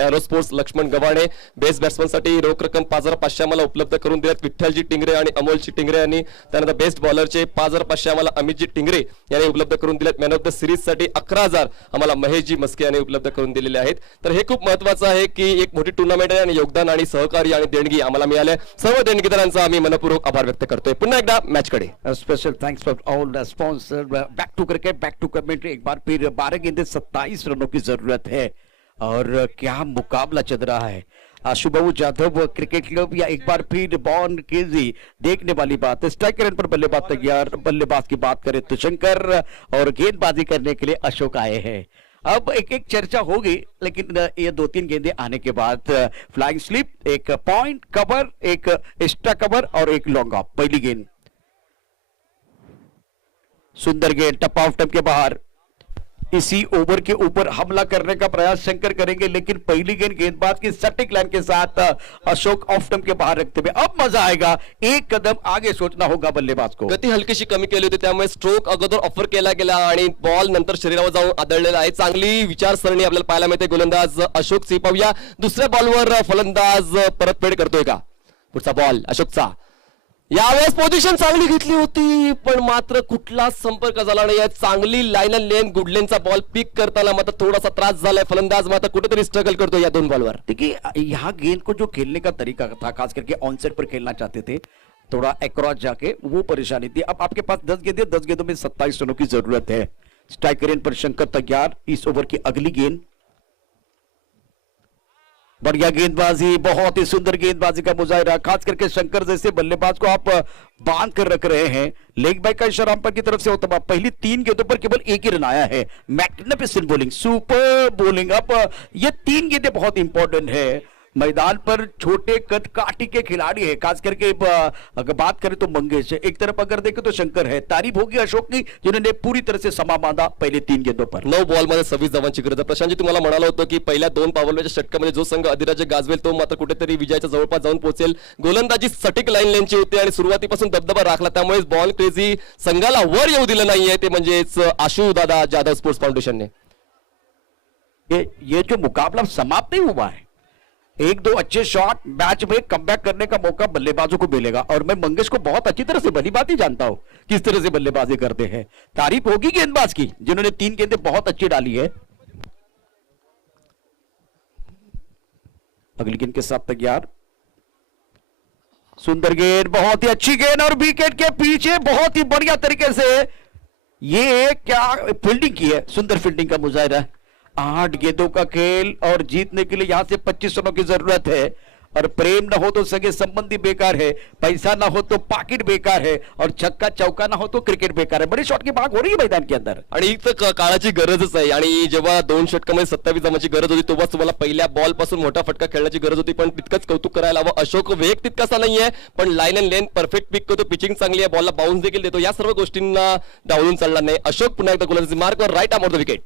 Aerosports Laxman Gavhane best batsman साठी रोख रक्कम 5,500 आम्हाला उपलब्ध करून दिल्यात. विठ्ठलजी टिंगरे आणि अमोलजी टिंगरे यांनी. त्यानंतर बेस्ट बॉलरचे 5,500 आम्हाला अमितजी टिंगरे यांनी उपलब्ध करून दिल्यात. मॅन ऑफ द सिरीज साठी 11,000 आम्हाला महेशजी मस्के यांनी उपलब्ध करून दिलेले आहेत. तर हे खूप महत्वाचं आहे की एक मोठी टुर्नामेंट आहे आणि योगदान आणि सहकार्य आणि देणगी आम्हाला मिळाले. सर्व देणगीदारांचा आम्ही मनपूर्वक आभार व्यक्त करतोय. पुन्हा एकदा मॅच कडे special thanks for all the sponsor. Back to cricket, back to commentary. एक बार फिर 12 गेंदे 27 रनों की जरूरत है और क्या मुकाबला चल रहा है. आशुबाबू जाधव क्रिकेट क्लब या एक बार फिर बॉन केजी देखने वाली बात है. स्ट्राइकर पर बल्लेबाज तैयार. बल्लेबाज की बात करें तो शंकर और गेंदबाजी करने के लिए अशोक आए हैं. अब एक एक चर्चा होगी, लेकिन ये 2-3 गेंदे आने के बाद फ्लाइंग स्लिप, एक पॉइंट कवर, एक एक्स्ट्रा कवर और एक लॉन्ग ऑफ. पहली गेंद सुंदर गेंद, टप ऑफ टप के बाहर. इसी ओवर के ऊपर हमला करने का प्रयास शंकर करेंगे, लेकिन पहली गेंद गेंदबाज की सटीक लाइन के साथ अशोक ऑफ स्टंप के बाहर रखते हुए. अब मजा आएगा, एक कदम आगे सोचना होगा बल्लेबाज को. गती हलकीशी कमी केली होती, त्यामुळे स्ट्रोक अगोदर ऑफर केला गेला आणि बॉल नंतर शरीरावर जाऊन आदळलेला आहे. चांगली विचारसरणी आपल्याला पाहायला मिळते. गोलंदाज अशोक सिपाविया दुसऱ्या बॉलवर फलंदाज परतफेड करतोय का. पुढचा बॉल अशोकचा. यावेळेस पोझिशन चांगली घेतली होती पण मात्र कुठलाच संपर्क झाला नाही. चांगली लाईन अँड लेन गुडलेनचा बॉल पिक करताना मात्र थोडासा त्रास झालाय. फलंदाज मात्र कुठेतरी स्ट्रगल करतो या 2 बॉलवर. देखिए यहाँ गेंद को जो खेलने का तरीका था, खास करके ऑन साइड पर खेलना चाहते थे, थोड़ा अक्रॉस जाके, वो परेशानी थी. अब आपके पास 10 गेंदे, 10 गेंदों में 27 रनों की जरूरत है. स्ट्राइकर एंड पर शंकर तैयार. इस ओवर की अगली गेंद, बढ़िया गेंदबाजी, बहुत ही सुंदर गेंदबाजी का मुजाहिरा. खास करके शंकर जैसे बल्लेबाज को आप बांध कर रख रहे हैं. लेग बाय का इशारा अंपायर की तरफ से होता है. पहली 3 गेंदों पर केवल एक ही रन आया है. Magnificent bowling, super bowling. अब ये 3 गेंदें बहुत इंपॉर्टेंट है. मैदान पर छोटे कद काटी के खिलाड़ी है, खास करके अगर बात करें तो मंगेश है, एक तरफ अगर देखें तो शंकर है. तारीफ होगी अशोक की, जिन्होंने पूरी तरह से समा बांधा पहले 3 गेंदों पर. 9 बॉलमध्ये 26 धावांची गरज आहे. प्रशांतजी तुम्हाला म्हणाला होतं की पहिल्या 2 पावलाच्या षटकामध्ये जो संघ अधिराज्य गाजवेल तो मात्र कुठेतरी विजयाच्या जवळपास जाऊन पोहोचेल. गोलंदाजी सटीक लाईन लेनची होती आणि सुरुवातीपासून दबदबा राखला, त्यामुळे बॉल क्रेझी संघाला वर येऊ दिलं नाहीये. ते म्हणजेच आशु दादा जाधव स्पोर्ट्स फाउंडेशनने. ये जो मुकाबला समाप्त नहीं हुआ है, 1-2 अच्छे शॉट, मैच में कमबैक करने का मौका बल्लेबाजों को मिलेगा. और मैं मंगेश को बहुत अच्छी तरह से भली बात ही जानता हूं किस तरह से बल्लेबाजी करते हैं. तारीफ होगी गेंदबाज की, जिन्होंने 3 गेंदें बहुत अच्छी डाली है. अगली गेंद के साथ तैयार. सुंदर गेंद, बहुत ही अच्छी गेंद और विकेट के पीछे बहुत ही बढ़िया तरीके से ये क्या फील्डिंग की है. सुंदर फील्डिंग का मुजाहिरा है. 8 गेंदों का खेल और जीतने के लिए यहां से 25 रनों की जरूरत है. और प्रेम ना हो तो सगे संबंधी बेकार है, पैसा ना हो तो पाकिट बेकार है, और छक्का चौका ना हो तो क्रिकेट बेकार है. बड़ी शॉट की भाग हो रही है मैदान के अंदर आणि इथं काळाची गरजच आहे. आणि जेव्हा 2 षटकामध्ये 27 धावांची गरज होती तेव्हा तुम्हाला पहिल्या बॉल पासून मोठा फटका खेळण्याची गरज होती. पण तितकंच कौतुक करायला हवं. अशोक वेग तितकासा नाहीये पण line and length perfect pick करतो. पिचिंग चांगली आहे, बॉलला बाउन्स देखील देतो. या सर्व गोष्टींना डावलून चालणार नाही. अशोक पुन्हा एकदा गोलंदाजी मार्कवर right arm of the wicket.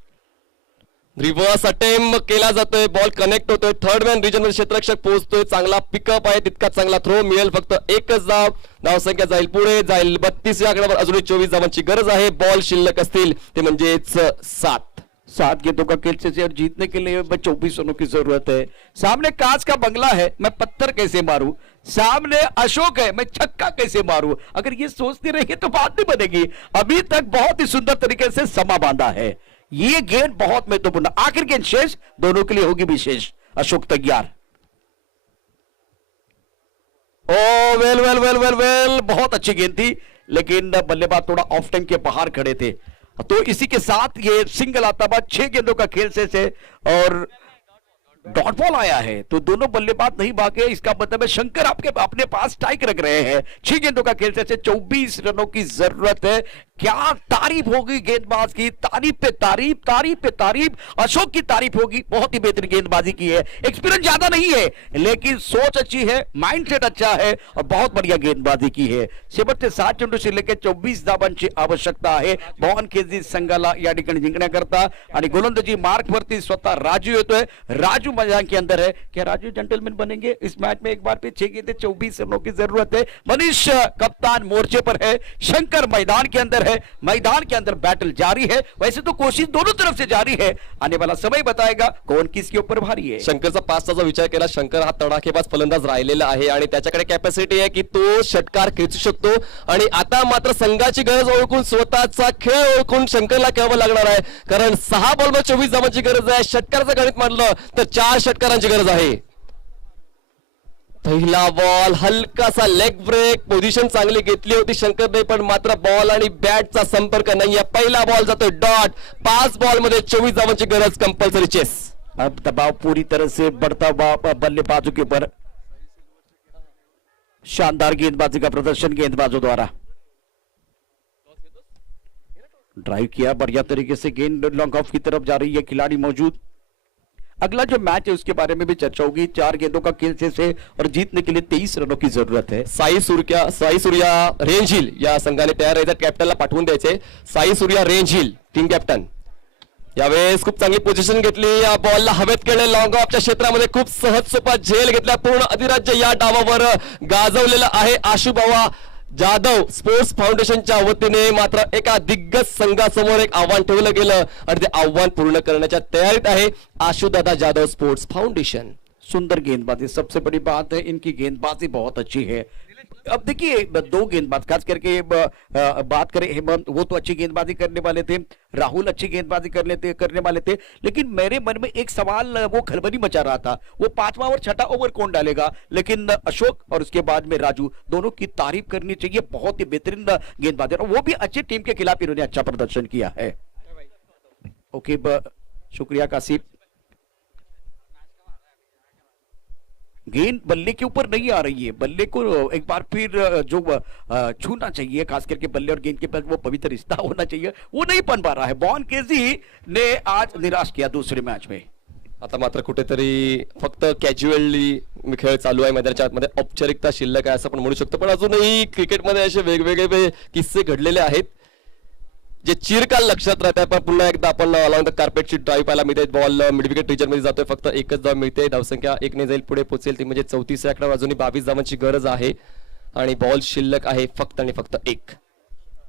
Reverse attempt केला जातोय, बॉल कनेक्ट होतोय. थर्ड मॅन रिजन मध्ये क्षेत्ररक्षक पोहोचतोय. चांगला पिकअप आहे, तितका चांगला थ्रो मिळेल. फक्त एकच धाव, धावसंख्या जाईल पुढे, जाईल 32 या आकड्यावर. अजूनही 24 धावांची गरज आहे. बॉल शिल्लक असतील ते म्हणजेच 7 गेंदों का खेल से और जीतने के लिए 24 रनों की जरूरत है. सामने कांच का बंगला है, मैं पत्थर कैसे मारूं. सामने अशोक है, मैं छक्का कैसे मारूं. अगर ये सोचते रहेंगे तो बात नहीं बनेगी. अभी तक बहुत ही सुंदर तरीके से समा बांधा है. ये गेंद बहुत महत्वपूर्ण. आखिर गेंद शेष, दोनों के लिए होगी विशेष. अशोक तैयार. Oh well well well well well, बहुत अच्छी गेंद थी, लेकिन बल्लेबाज थोड़ा ऑफ टाइम के बाहर खड़े थे। तो इसी के साथ ये सिंगल आता बाद 6 गेंदों का खेल से और डॉट बॉल आया है, तो दोनों बल्लेबाज नहीं भागे। इसका मतलब है शंकर आपके अपने पास स्ट्राइक रख रहे हैं। 6 गेंदों का खेल से 24 रनों की जरूरत है। क्या तारीफ होगी गेंदबाज की, तारीफ पे तारीफ, तारीफ पे तारीफ। अशोक की तारीफ होगी, बहुत ही बेहतरीन गेंदबाजी की है। एक्सपीरियंस ज्यादा नहीं है लेकिन सोच अच्छी है, माइंडसेट अच्छा है और बहुत बढ़िया गेंदबाजी की है। शेवटचे 7 चेंडू शिल्लक 24 धावांची आवश्यकता आहे। भवन केजी संघाला या ठिकाणी जिंकण्याकरता आणि गोलंदाजी मार्क वरती स्वतः राजू येतोय। राजू मैदान के अंदर है। क्या राजू जेंटलमैन बनेंगे इस मैच में? एक बार फिर 6 गेंदें 24 रनों की जरूरत है। मनीष कप्तान मोर्चे पर है, शंकर मैदान के अंदर है। मैदान के अंदर बैटल जारी है। वैसे तो कोशिश दोनों तरफ से जारी है, आने वाला समय बताएगा कौन किसके ऊपर भारी है। शंकरचा पासचा जो विचार केला, शंकर हा तडाखेबाज फलंदाज राहिलेला आहे आणि त्याच्याकडे कॅपॅसिटी आहे की तो षटकार खेचू शकतो। आणि आता मात्र संघाची गरज ओळखून, स्वतःचा खेळ ओळखून शंकरला खेळावं लागणार आहे, कारण 6 बॉलमध्ये 24 धावांची गरज आहे। षटकाराचं गणित मांडलं तर 4 षटकारांची गरज आहे। पहिला बॉल हलकासा लेग ब्रेक, पोझिशन चांगली घेतली होती शंकरने, पण मात्र बॉल आणि बॅटचा संपर्क नाहीये। पहिला बॉल जातोय डॉट। 5 बॉल मध्ये 24 धावांची गरज, कंपल्सरी चेस। अब दबाव पूरी तरह से बढ़ता हुआ बल्लेबाजों के ऊपर। शानदार गेंदबाजी का प्रदर्शन गेंदबाजों द्वारा। ड्राइव किया बढ़िया तरीके से, गेंद लॉन्ग ऑफ की तरफ जा रही है, खिलाड़ी मौजूद। अगला जो मैच है उसके बारे में भी चर्चा होगी। 4 गेंदों का खेल से और जीतने के लिए 23 रनों की जरूरत है। साई सूर्या रेंज हिल या संघाने तयार राहायचं, कॅप्टनला पाठवून द्यायचे। साई सूर्या रेंज हिल टीम कॅप्टन यावेळेस खूप चांगली पोझिशन घेतली। या बॉलला हवेत केले, लॉंग ऑफच्या क्षेत्रामध्ये खूप सहज सोपा झेल घेतला। पूर्ण अधिराज्य या डावावर गाजवलेलं आहे। आशुबावा जाधव स्पोर्ट्स फाउंडेशनच्या वतीने मात्र एका दिग्गज संघासमोर एक आव्हान ठेवलं गेलं आणि ते आव्हान पूर्ण करण्याच्या तयारीत आहे आशुदादा जाधव स्पोर्ट्स फाउंडेशन। सुंदर गेंदबाजी, सबसे बड़ी बात है इनकी गेंदबाजी बहुत अच्छी है। अब देखिए 2 गेंदबाज खास करके बात करें, हेमंत वो तो अच्छी गेंदबाजी करने वाले थे, राहुल अच्छी गेंदबाजी करने वाले थे, लेकिन मेरे मन में एक सवाल वो खलबली मचा रहा था, वो 5वां और 6ठा ओवर कौन डालेगा। लेकिन अशोक और उसके बाद में राजू, दोनों की तारीफ करनी चाहिए, बहुत ही बेहतरीन गेंदबाजी, और वो भी अच्छी टीम के खिलाफ इन्होंने अच्छा प्रदर्शन किया है। ओके, शुक्रिया कासिफ। गेंद बल्ले के ऊपर नहीं आ रही है, बल्ले को एक बार फिर जो छूना चाहिए, खास करके बल्ले और गेंद के बीच वो पवित्र रिश्ता होना चाहिए, वो नहीं बन पा रहा है। बॉन केजी ने आज निराश किया दूसरे मैच में। आता मात्र कुठेतरी फक्त कॅज्युअली खेळ चालू आहे मैदानाच्या आतमध्ये, औपचारिकता शिल्लक आहे असं पण म्हणू शकतो, पण अजूनही क्रिकेटमध्ये असे वेगवेगळे किस्से घडलेले आहेत जे चिरकाल लक्षात राहतात। पण पुन्हा एकदा आपण अलॉंग द कार्पेटची ड्राईव्ह पाहायला मिळते। बॉल मिड विकेट रिजन मध्ये जातोय, फक्त एकच धाव मिळते। धावसंख्या 1 ने जाईल, पुढे पोहोचेल ती म्हणजे 34 या आकडा, अजूनही 22 धावांची गरज आहे आणि बॉल शिल्लक आहे फक्त आणि फक्त 1।